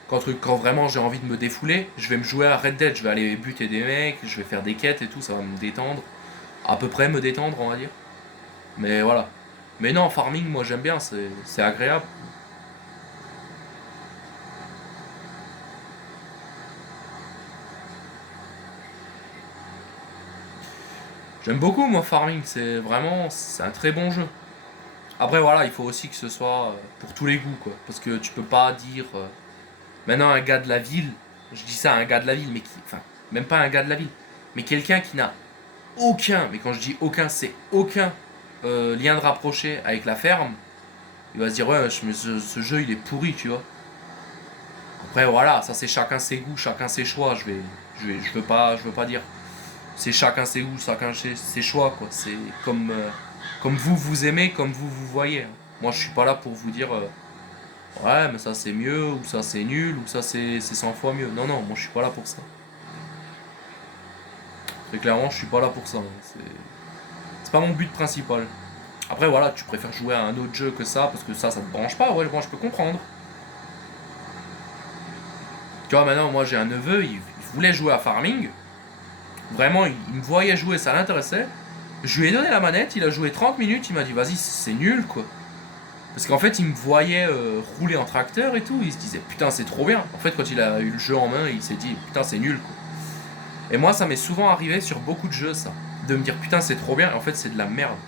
quand vraiment j'ai envie de me défouler. Je vais me jouer à Red Dead, je vais aller buter des mecs, je vais faire des quêtes et tout, ça va me détendre. À peu près me détendre, on va dire. Mais voilà. Mais non, Farming, moi j'aime bien, c'est agréable. J'aime beaucoup, moi, Farming, c'est un très bon jeu. Après, voilà, il faut aussi que ce soit pour tous les goûts, quoi. Parce que tu peux pas dire. Maintenant, un gars de la ville, je dis ça à un gars de la ville, mais qui. Enfin, même pas un gars de la ville, mais quelqu'un qui n'a aucun, mais quand je dis aucun, c'est aucun lien de rapproché avec la ferme, il va se dire, ouais, ce jeu, il est pourri, tu vois. Après, voilà, ça c'est chacun ses goûts, chacun ses choix, je veux pas dire. C'est chacun ses goûts, chacun ses choix, quoi. C'est comme vous aimez, comme vous voyez. Moi, je suis pas là pour vous dire ouais, mais ça c'est mieux, ou ça c'est nul, ou ça c'est 100 fois mieux. Non, non, moi je suis pas là pour ça. Très clairement, je suis pas là pour ça. C'est pas mon but principal. Après, voilà, tu préfères jouer à un autre jeu que ça, parce que ça te branche pas. Ouais, moi je peux comprendre. Tu vois, maintenant, moi j'ai un neveu, il voulait jouer à Farming. Vraiment, il me voyait jouer, ça l'intéressait. Je lui ai donné la manette, il a joué 30 minutes, il m'a dit vas-y, c'est nul quoi. Parce qu'en fait, il me voyait rouler en tracteur et tout, il se disait putain, c'est trop bien. En fait, quand il a eu le jeu en main, il s'est dit putain, c'est nul quoi. Et moi, ça m'est souvent arrivé sur beaucoup de jeux, ça. De me dire putain, c'est trop bien, en fait, c'est de la merde.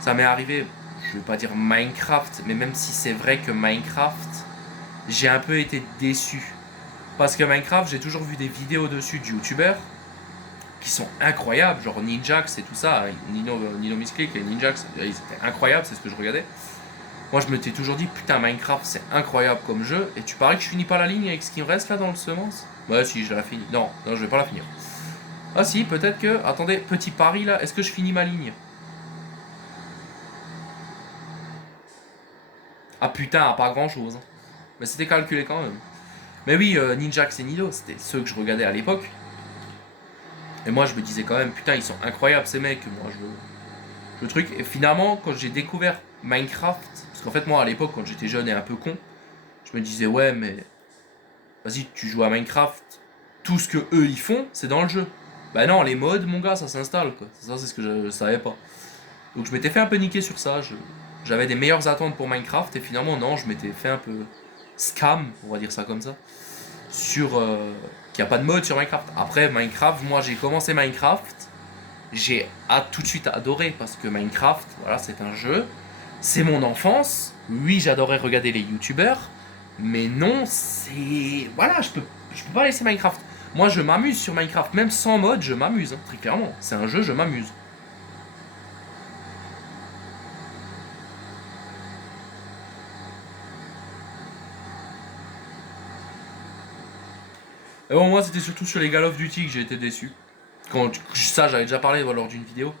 Ça m'est arrivé, je vais pas dire Minecraft, mais même si c'est vrai que Minecraft, j'ai un peu été déçu. Parce que Minecraft, j'ai toujours vu des vidéos dessus de youtubeurs qui sont incroyables, genre Ninjax et tout ça, Nino Misclick et Ninjax, ils étaient incroyables, c'est ce que je regardais. Moi je me t'ai toujours dit putain Minecraft c'est incroyable comme jeu, et tu paries que je finis pas la ligne avec ce qui me reste là dans le semence. Bah si, je la finis. Non, je vais pas la finir. Ah si, peut-être que... Attendez, petit pari là, est-ce que je finis ma ligne? Ah putain, pas grand chose. Mais c'était calculé quand même. Mais oui, Ninjax et Nino, c'était ceux que je regardais à l'époque. Et moi je me disais quand même, putain, ils sont incroyables ces mecs. Moi je veux le truc. Et finalement, quand j'ai découvert Minecraft, parce qu'en fait, moi à l'époque, quand j'étais jeune et un peu con, je me disais, ouais, mais vas-y, tu joues à Minecraft, tout ce que eux ils font, c'est dans le jeu. Bah non, les mods, mon gars, ça s'installe quoi. Ça, c'est ce que je savais pas. Donc je m'étais fait un peu niquer sur ça. J'avais des meilleures attentes pour Minecraft et finalement, non, je m'étais fait un peu scam, on va dire ça comme ça, sur qu'il n'y a pas de mode sur Minecraft. Après, Minecraft, moi j'ai commencé Minecraft, j'ai tout de suite adoré parce que Minecraft, voilà, c'est un jeu, c'est mon enfance. Oui, j'adorais regarder les youtubeurs, mais non, c'est. Voilà, je peux pas laisser Minecraft. Moi, je m'amuse sur Minecraft, même sans mode, je m'amuse, hein, très clairement. C'est un jeu, je m'amuse. Et bon, moi, c'était surtout sur les Call of Duty que j'ai été déçu. Ça, j'avais déjà parlé lors d'une vidéo.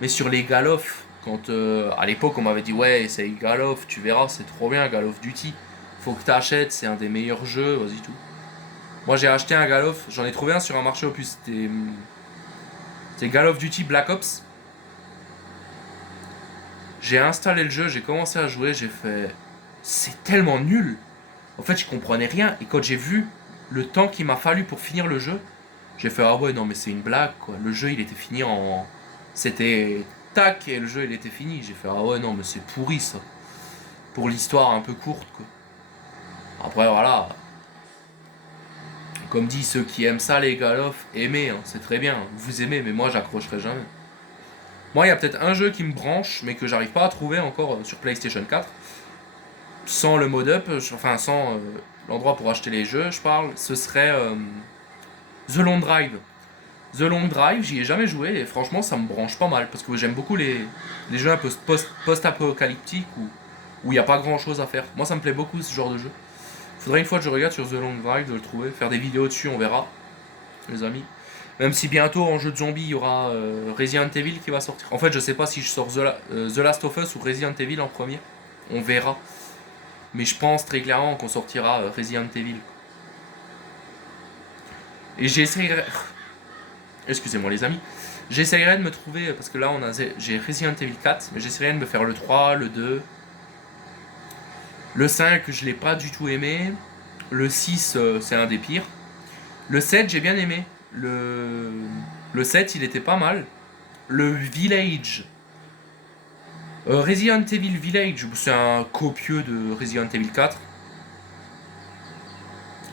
Mais sur les Call of, quand à l'époque on m'avait dit ouais, essaye Call of, tu verras, c'est trop bien Call of Duty. Faut que t'achètes, c'est un des meilleurs jeux, vas-y tout. Moi j'ai acheté un Call of, j'en ai trouvé un sur un marché aux puces. C'était Call of Duty Black Ops. J'ai installé le jeu, j'ai commencé à jouer, j'ai fait. C'est tellement nul. En fait, je comprenais rien. Et quand j'ai vu le temps qu'il m'a fallu pour finir le jeu, j'ai fait ah ouais, non, mais c'est une blague quoi. Le jeu il était fini en. C'était tac et le jeu il était fini. J'ai fait ah ouais, non, mais c'est pourri ça. Pour l'histoire un peu courte quoi. Après voilà. Comme dit ceux qui aiment ça, les Call of, aimez, hein, c'est très bien. Vous aimez, mais moi j'accrocherai jamais. Moi, il y a peut-être un jeu qui me branche, mais que j'arrive pas à trouver encore sur PlayStation 4. Sans le mode up, enfin sans l'endroit pour acheter les jeux, je parle, ce serait The Long Drive. The Long Drive, j'y ai jamais joué et franchement, ça me branche pas mal parce que j'aime beaucoup les jeux un peu post-apocalyptiques où il n'y a pas grand chose à faire. Moi, ça me plaît beaucoup ce genre de jeu. Faudrait une fois que je regarde sur The Long Drive de le trouver, faire des vidéos dessus, on verra, les amis. Même si bientôt en jeu de zombie il y aura Resident Evil qui va sortir. En fait, je sais pas si je sors The Last of Us ou Resident Evil en premier. On verra. Mais je pense très clairement qu'on sortira Resident Evil. Et j'essaierai. Excusez-moi les amis. J'essaierai de me trouver. Parce que là j'ai Resident Evil 4. Mais j'essaierai de me faire le 3, le 2. Le 5, je l'ai pas du tout aimé. Le 6, c'est un des pires. Le 7, j'ai bien aimé. Le 7, il était pas mal. Le Village. Resident Evil Village, c'est un copieux de Resident Evil 4.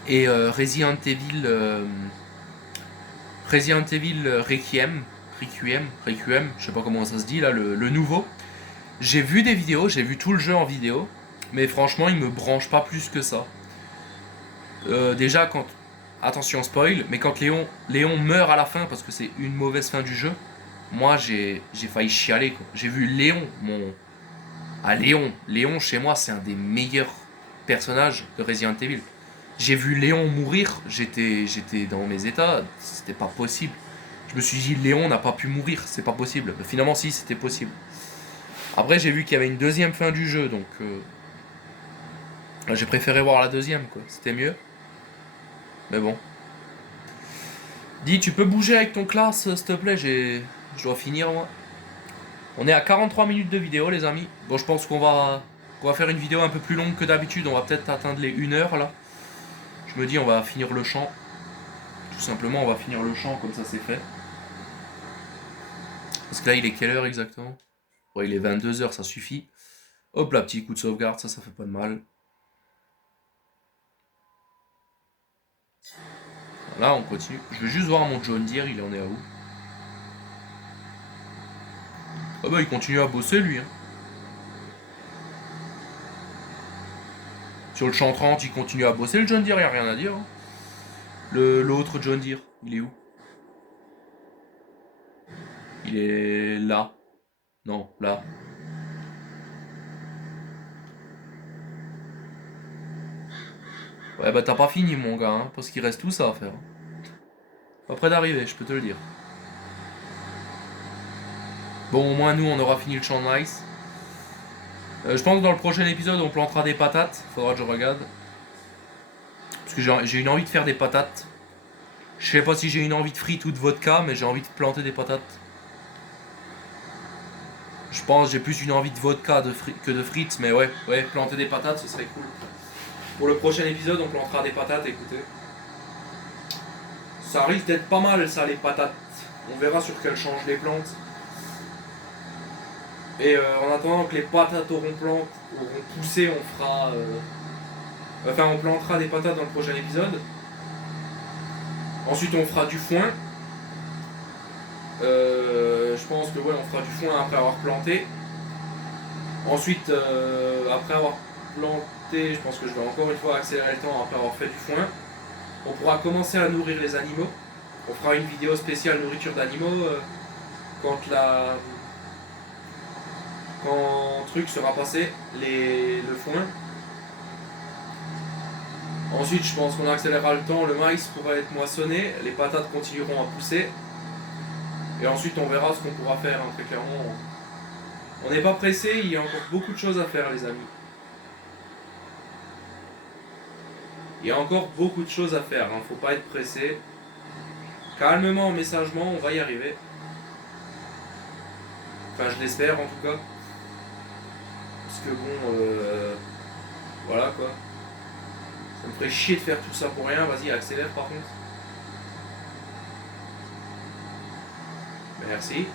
Et Resident Evil Requiem, je sais pas comment ça se dit là, le nouveau. J'ai vu des vidéos, j'ai vu tout le jeu en vidéo, mais franchement il me branche pas plus que ça. Déjà quand, attention spoil, mais quand Léon meurt à la fin parce que c'est une mauvaise fin du jeu, moi j'ai failli chialer quoi. J'ai vu Léon, Léon chez moi c'est un des meilleurs personnages de Resident Evil. J'ai vu Léon mourir, j'étais dans mes états, c'était pas possible. Je me suis dit, Léon n'a pas pu mourir, c'est pas possible. Mais finalement, si, c'était possible. Après, j'ai vu qu'il y avait une deuxième fin du jeu, donc j'ai préféré voir la deuxième, quoi. C'était mieux. Mais bon. Dis, tu peux bouger avec ton classe, s'il te plaît, je dois finir, moi. On est à 43 minutes de vidéo, les amis. Bon, je pense qu'on va faire une vidéo un peu plus longue que d'habitude. On va peut-être atteindre les 1 heure, là. Je me dis, on va finir le champ. Tout simplement, on va finir le champ, comme ça c'est fait. Parce que là, il est quelle heure exactement? Ouais, il est 22h, ça suffit. Hop là, petit coup de sauvegarde, ça fait pas de mal. Là, on continue. Je vais juste voir mon John Deere, il en est à où? Ah bah, il continue à bosser, lui. Hein. Sur le champ 30, il continue à bosser, le John Deere, y a rien à dire. Hein. L'autre John Deere, il est où? Il est là. Non, là. Ouais, bah t'as pas fini, mon gars, hein, parce qu'il reste tout ça à faire. Pas près d'arriver, je peux te le dire. Bon, au moins, nous, on aura fini le champ de maïs. Je pense que dans le prochain épisode, on plantera des patates. Faudra que je regarde. Parce que j'ai une envie de faire des patates. Je sais pas si j'ai une envie de frites ou de vodka, mais j'ai envie de planter des patates. Je pense que j'ai plus une envie de vodka que de frites, mais ouais, planter des patates, ce serait cool. Pour le prochain épisode, on plantera des patates, écoutez. Ça risque d'être pas mal, ça, les patates. On verra sur quel champ je les plante. Et en attendant que les patates auront poussé, on fera... Enfin, on plantera des patates dans le prochain épisode. Ensuite, on fera du foin. Je pense que ouais, on fera du foin après avoir planté. Ensuite, après avoir planté, je pense que je vais encore une fois accélérer le temps après avoir fait du foin. On pourra commencer à nourrir les animaux. On fera une vidéo spéciale nourriture d'animaux quand truc sera passé, le foin. Ensuite, je pense qu'on accélérera le temps, le maïs pourra être moissonné, les patates continueront à pousser. Et ensuite, on verra ce qu'on pourra faire, hein, très clairement. On n'est pas pressé, il y a encore beaucoup de choses à faire, les amis. Il y a encore beaucoup de choses à faire, hein, faut pas être pressé. Calmement, messagement, on va y arriver. Enfin, je l'espère en tout cas. Parce que bon, voilà quoi. Ça me ferait chier de faire tout ça pour rien. Vas-y, accélère par contre. Merci.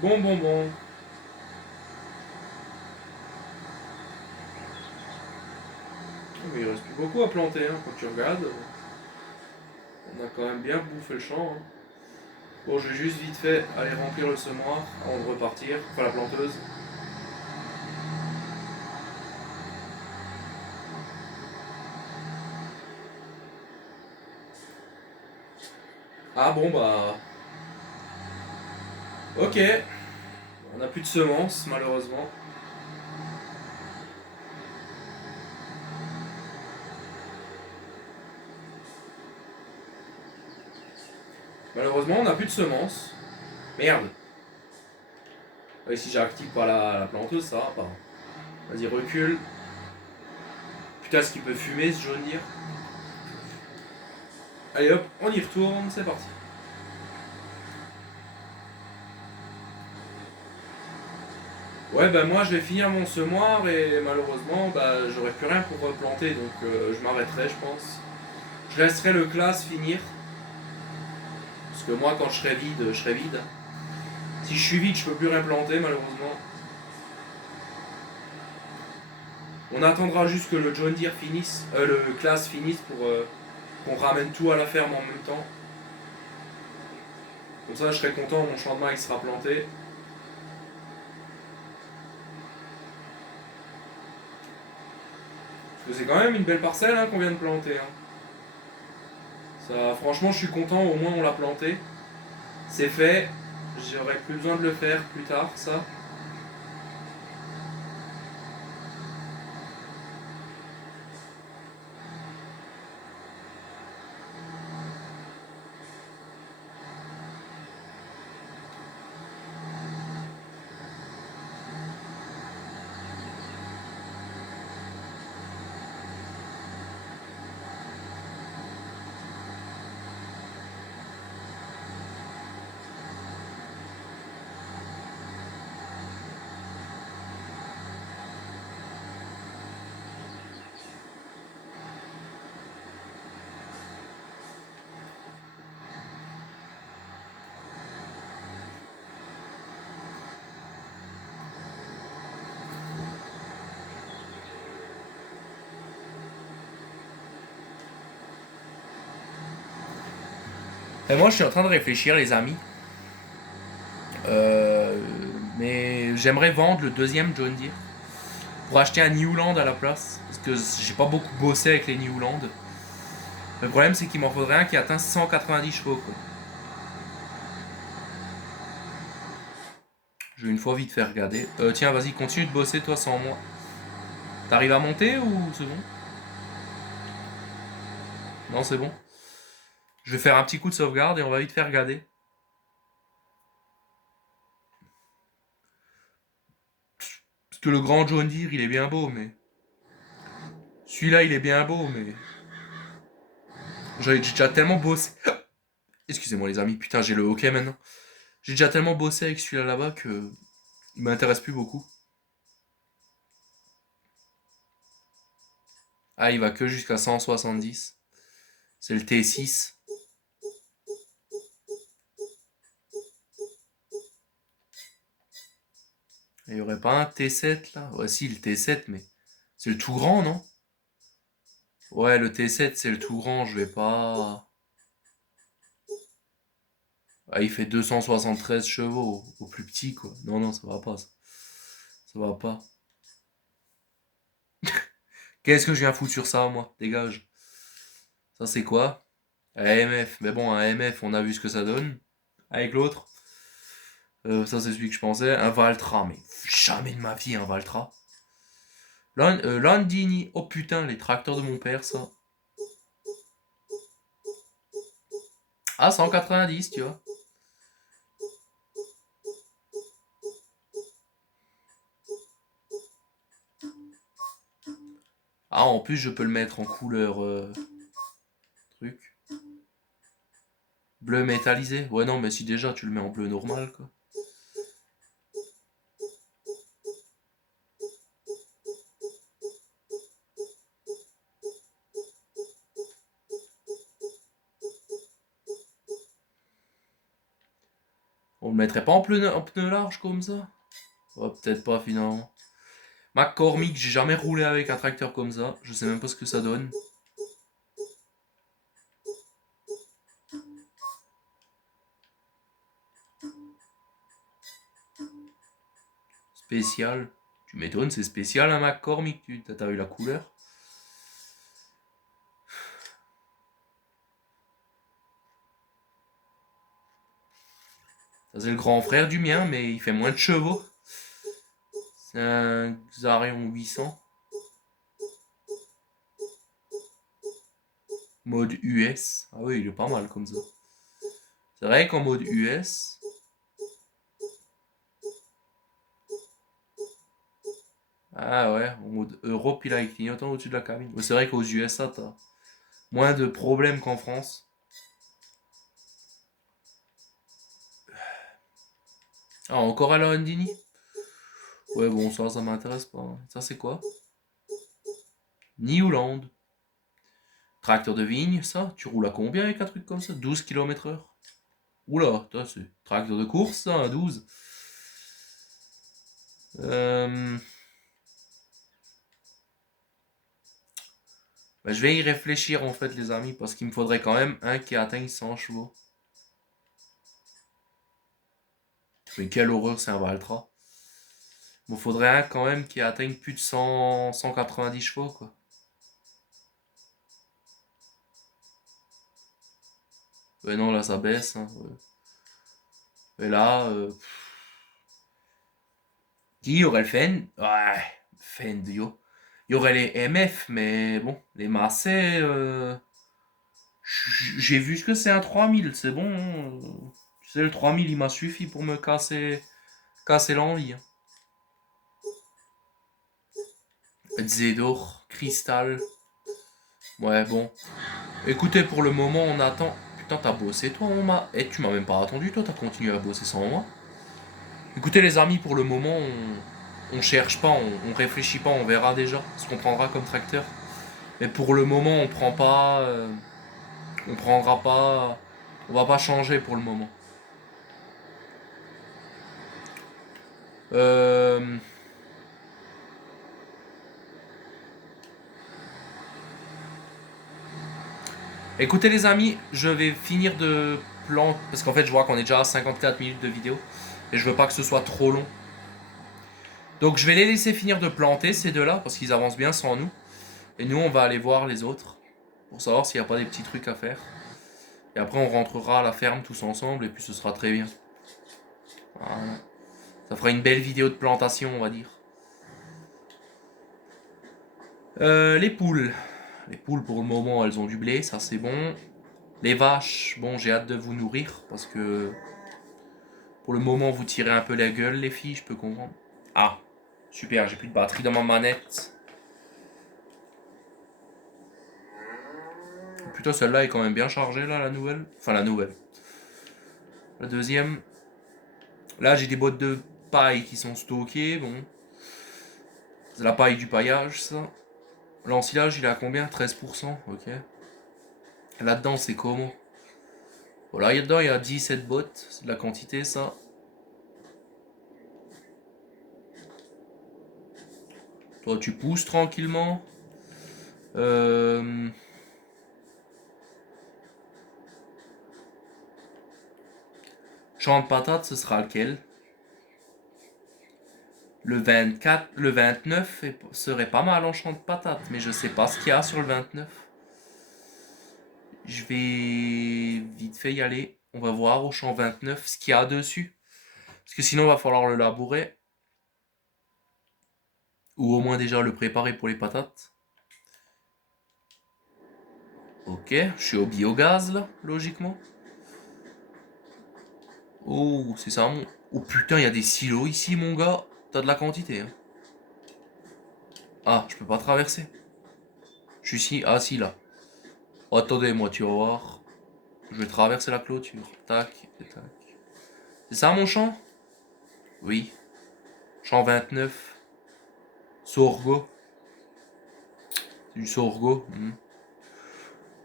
Bon. Mais il reste plus beaucoup à planter, hein, quand tu regardes. On a quand même bien bouffé le champ. Hein. Bon, je vais juste vite fait aller remplir le semoir avant de repartir. Enfin, la planteuse. Ah bon, bah... Ok. On n'a plus de semences, malheureusement. Malheureusement, on n'a plus de semences. Merde. Et si j'active pas la planteuse, ça va pas. Vas-y, recule. Putain, ce qui peut fumer, ce jaune dire. Allez hop, on y retourne, c'est parti. Ouais, bah moi je vais finir mon semoir et malheureusement, bah j'aurai plus rien pour replanter, donc je m'arrêterai, je pense. Je laisserai le classe finir. Parce que moi, quand je serai vide, je serai vide. Si je suis vide, je peux plus rien planter, malheureusement. On attendra juste que le John Deere finisse, le classe finisse pour qu'on ramène tout à la ferme en même temps. Comme ça, je serai content, mon champ de maïs sera planté. Parce que c'est quand même une belle parcelle hein, qu'on vient de planter. Hein. Ça, franchement, je suis content, au moins on l'a planté. C'est fait, j'aurais plus besoin de le faire plus tard, ça. Et moi, je suis en train de réfléchir, les amis. Euh, mais j'aimerais vendre le deuxième John Deere pour acheter un Newland à la place. Parce que j'ai pas beaucoup bossé avec les Newland. Le problème, c'est qu'il m'en faudrait un qui atteint 190 chevaux. Quoi. Je vais une fois vite faire regarder. Tiens, vas-y, continue de bosser toi sans moi. T'arrives à monter ou c'est bon? Non, c'est bon. Je vais faire un petit coup de sauvegarde et on va vite faire regarder. Parce que le grand John Deere, il est bien beau, mais... Celui-là, il est bien beau, mais... J'ai déjà tellement bossé... Excusez-moi les amis, putain, j'ai le hockey maintenant. J'ai déjà tellement bossé avec celui-là là-bas que... Il m'intéresse plus beaucoup. Ah, il va que jusqu'à 170. C'est le T6. Il y aurait pas un T7 là? Ouais, si, le T7, mais c'est le tout grand, non? Ouais, le T7, c'est le tout grand, je vais pas. Ah, il fait 273 chevaux au plus petit, quoi. Non, non, ça va pas, ça. Ça va pas. Qu'est-ce que je viens foutre sur ça, moi? Dégage. Ça, c'est quoi? Un AMF. Mais bon, un AMF, on a vu ce que ça donne. Avec l'autre. Ça, c'est celui que je pensais. Un Valtra, mais jamais de ma vie, un Valtra. Landini. Oh putain, les tracteurs de mon père, ça. Ah, 190, tu vois. Ah, en plus, je peux le mettre en couleur truc. Bleu métallisé. Ouais, non, mais si déjà tu le mets en bleu normal, quoi. On le mettrait pas en pneu large comme ça? Ouais, peut-être pas finalement. McCormick, j'ai jamais roulé avec un tracteur comme ça. Je sais même pas ce que ça donne. Spécial. Tu m'étonnes, c'est spécial un McCormick. T'as vu la couleur? Ça c'est le grand frère du mien, mais il fait moins de chevaux. C'est un Xarion 800. Mode US. Ah oui, il est pas mal comme ça. C'est vrai qu'en mode US. Ah ouais, en mode Europe, il a les clignotants au-dessus de la cabine. Mais c'est vrai qu'aux USA, t'as moins de problèmes qu'en France. Ah, encore à la Landini? Ouais, bon, ça m'intéresse pas. Ça, c'est quoi? Newland. Tracteur de vigne, ça? Tu roules à combien avec un truc comme ça? 12 km/h? Oula, c'est tracteur de course, ça, un 12. Euh, je vais y réfléchir en fait, les amis, parce qu'il me faudrait quand même un qui atteigne 100 chevaux. Mais quelle horreur, c'est un Valtra. Il me faudrait un quand même qui atteigne plus de 100, 190 chevaux, quoi. Ouais, non, là, ça baisse. Hein, ouais. Et là, qui y aurait le Fend? Ouais, Fend, yo. Il y aurait les MF, mais bon, les Massey, j'ai vu ce que c'est un 3000, c'est bon. Hein. Tu sais, le 3000, il m'a suffi pour me casser l'envie. Hein. Zedor, Crystal. Ouais, bon. Écoutez, pour le moment, on attend. Putain, t'as bossé, toi, on m'a. Eh, tu m'as même pas attendu, toi, t'as continué à bosser sans moi. Écoutez, les amis, pour le moment, on cherche pas, on réfléchit pas, on verra déjà ce qu'on prendra comme tracteur. Mais pour le moment, on prend pas. On prendra pas. On va pas changer pour le moment. Euh. Écoutez les amis, je vais finir de planter, parce qu'en fait je vois qu'on est déjà à 54 minutes de vidéo, et je veux pas que ce soit trop long. Donc je vais les laisser finir de planter ces deux-là, parce qu'ils avancent bien sans nous. Et nous on va aller voir les autres, pour savoir s'il n'y a pas des petits trucs à faire. Et après on rentrera à la ferme tous ensemble, et puis ce sera très bien. Voilà. Ça fera une belle vidéo de plantation on va dire. Les poules. Les poules pour le moment elles ont du blé, ça c'est bon. Les vaches, bon j'ai hâte de vous nourrir, parce que pour le moment, vous tirez un peu la gueule, les filles, je peux comprendre. Ah, super, j'ai plus de batterie dans ma manette. Putain, celle-là est quand même bien chargée, là, la nouvelle. Enfin, la nouvelle. La deuxième. Là, j'ai des bottes de paille qui sont stockées, bon. C'est la paille du paillage, ça. L'ensilage, il est à combien? 13%, ok. Là-dedans, c'est comment? Voilà, dedans, il y a 17 bottes. C'est de la quantité, ça. Toi, tu pousses tranquillement. Champ de patates, ce sera lequel? Le 24, le 29 serait pas mal en champ de patates, mais je sais pas ce qu'il y a sur le 29. Je vais vite fait y aller. On va voir au champ 29 ce qu'il y a dessus. Parce que sinon, il va falloir le labourer. Ou au moins déjà le préparer pour les patates. Ok, je suis au biogaz là, logiquement. Oh, c'est ça mon... Oh putain, il y a des silos ici, mon gars. T'as de la quantité, hein. Ah, je peux pas traverser. Je suis ici. Ah, si, là. Attendez, moi, tu vas voir. Je vais traverser la clôture. Tac, et tac. C'est ça mon champ? Oui. Champ 29. Sorgho. C'est du sorgho.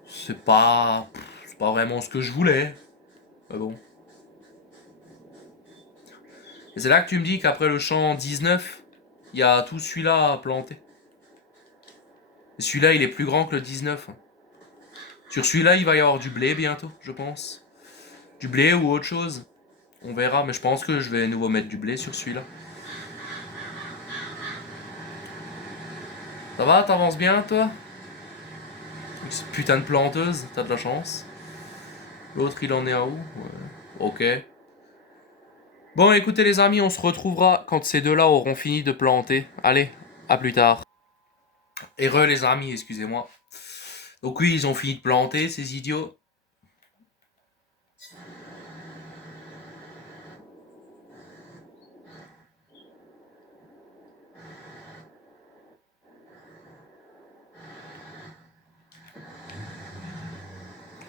C'est pas... C'est pas vraiment ce que je voulais. Mais bon. Et c'est là que tu me dis qu'après le champ 19, il y a tout celui-là à planter. Et celui-là, il est plus grand que le 19. Sur celui-là, il va y avoir du blé bientôt, je pense. Du blé ou autre chose. On verra, mais je pense que je vais à nouveau mettre du blé sur celui-là. Ça va, t'avances bien, toi? Cette putain de planteuse, t'as de la chance. L'autre, il en est à où? Ouais. Ok. Bon, écoutez les amis, on se retrouvera quand ces deux-là auront fini de planter. Allez, à plus tard. Et les amis, excusez-moi. Donc oui, ils ont fini de planter, ces idiots.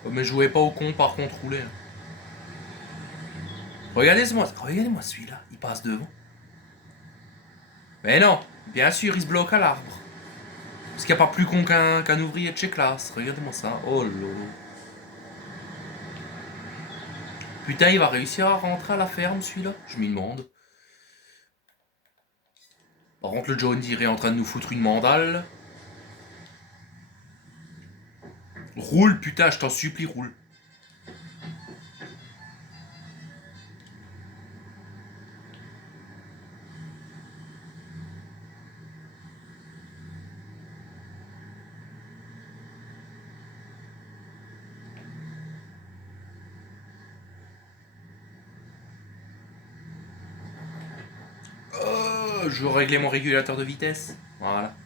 Oh, mais jouez pas au con, par contre, roulez. Regardez-moi celui-là, il passe devant. Mais non, bien sûr, il se bloque à l'arbre. Parce qu'il n'y a pas plus con qu'un ouvrier de chez classe. Regardez-moi ça. Oh lolo. Putain, il va réussir à rentrer à la ferme, celui-là? Je m'y demande. Par contre, le John Deere est en train de nous foutre une mandale. Roule, putain, je t'en supplie, roule. Je vais régler mon régulateur de vitesse. Voilà.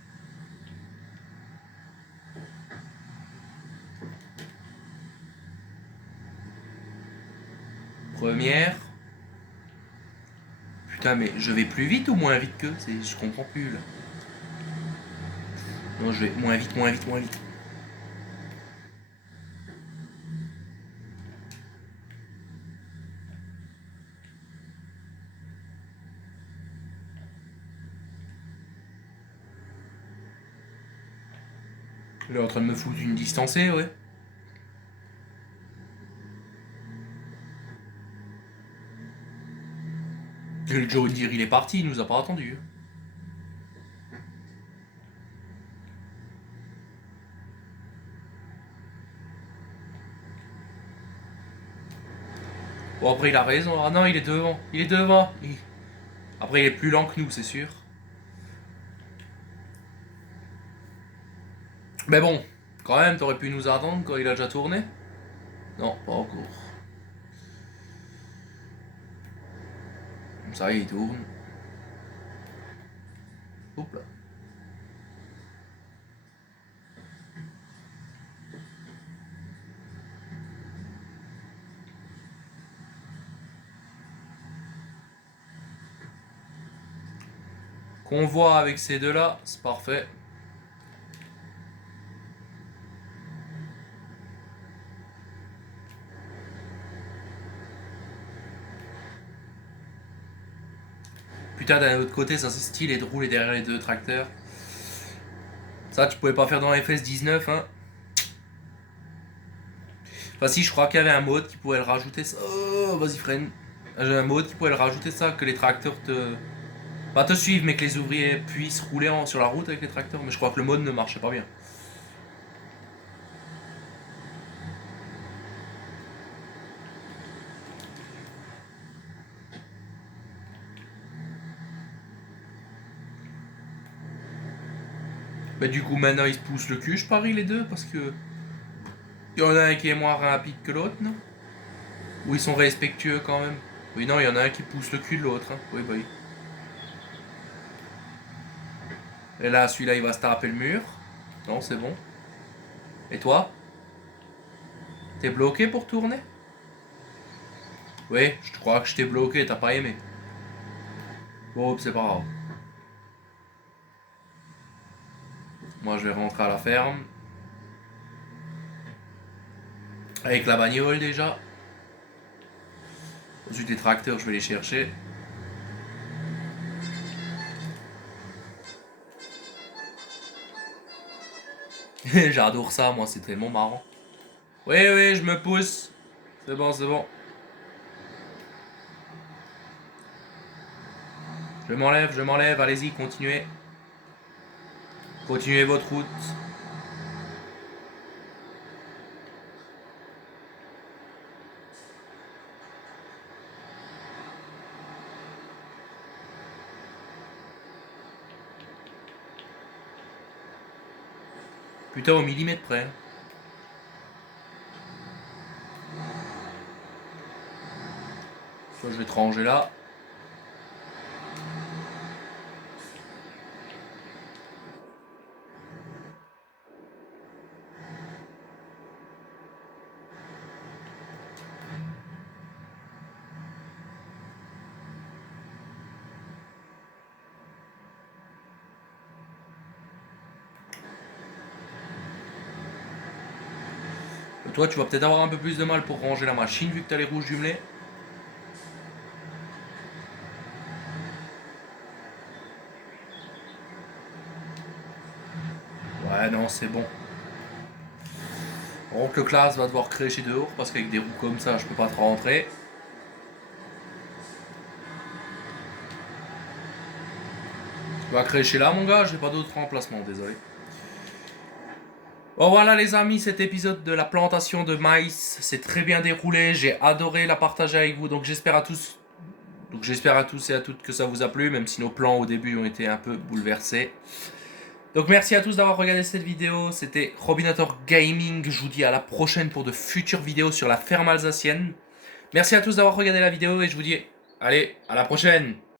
Première. Putain, mais je vais plus vite ou moins vite qu'eux? Je comprends plus là. Non, je vais moins vite, moins vite, moins vite. Il est en train de me foutre une distancée, ouais. Et le John Deere, il est parti, il nous a pas attendu. Bon, après, il a raison. Ah non, il est devant. Il est devant. Après, il est plus lent que nous, c'est sûr. Mais bon, quand même, t'aurais pu nous attendre quand il a déjà tourné? Non, pas encore. Ça y est, il tourne. Hop là. Qu'on voit avec ces deux-là, c'est parfait. Putain, d'un autre côté, ça c'est stylé de rouler derrière les deux tracteurs. Ça, tu pouvais pas faire dans FS19, hein. Enfin, si, je crois qu'il y avait un mode qui pouvait le rajouter ça. Oh, vas-y, freine. J'ai un mode qui pouvait le rajouter ça, que les tracteurs te Pas te suivre, mais que les ouvriers puissent rouler sur la route avec les tracteurs. Mais je crois que le mode ne marchait pas bien. Bah du coup maintenant ils se poussent le cul, je parie les deux, parce que il y en a un qui est moins rapide que l'autre, non? Ou ils sont respectueux quand même? Oui, non, il y en a un qui pousse le cul de l'autre, hein. Oui, bah oui. Et là, celui-là, il va se taper le mur. Non, c'est bon. Et toi? T'es bloqué pour tourner? Oui, je crois que je t'ai bloqué, t'as pas aimé. Bon, c'est pas grave. Moi, je vais rentrer à la ferme. Avec la bagnole déjà. Ensuite, les tracteurs, je vais les chercher. J'adore ça, moi, c'est tellement marrant. Oui, oui, je me pousse. C'est bon, c'est bon. Je m'enlève, allez-y, continuez. Continuez votre route. Putain, au millimètre près. Ça, je vais te ranger là. Toi, tu vas peut-être avoir un peu plus de mal pour ranger la machine vu que t'as les rouges jumelés. Ouais, non, c'est bon. Donc le classe va devoir crécher dehors parce qu'avec des roues comme ça, je peux pas te rentrer. Tu vas crécher là, mon gars, j'ai pas d'autre emplacement, désolé. Bon voilà les amis, cet épisode de la plantation de maïs s'est très bien déroulé. J'ai adoré la partager avec vous, donc j'espère à tous et à toutes que ça vous a plu, même si nos plans au début ont été un peu bouleversés. Donc merci à tous d'avoir regardé cette vidéo, c'était Robinator Gaming, je vous dis à la prochaine pour de futures vidéos sur la ferme alsacienne. Merci à tous d'avoir regardé la vidéo et je vous dis, allez, à la prochaine!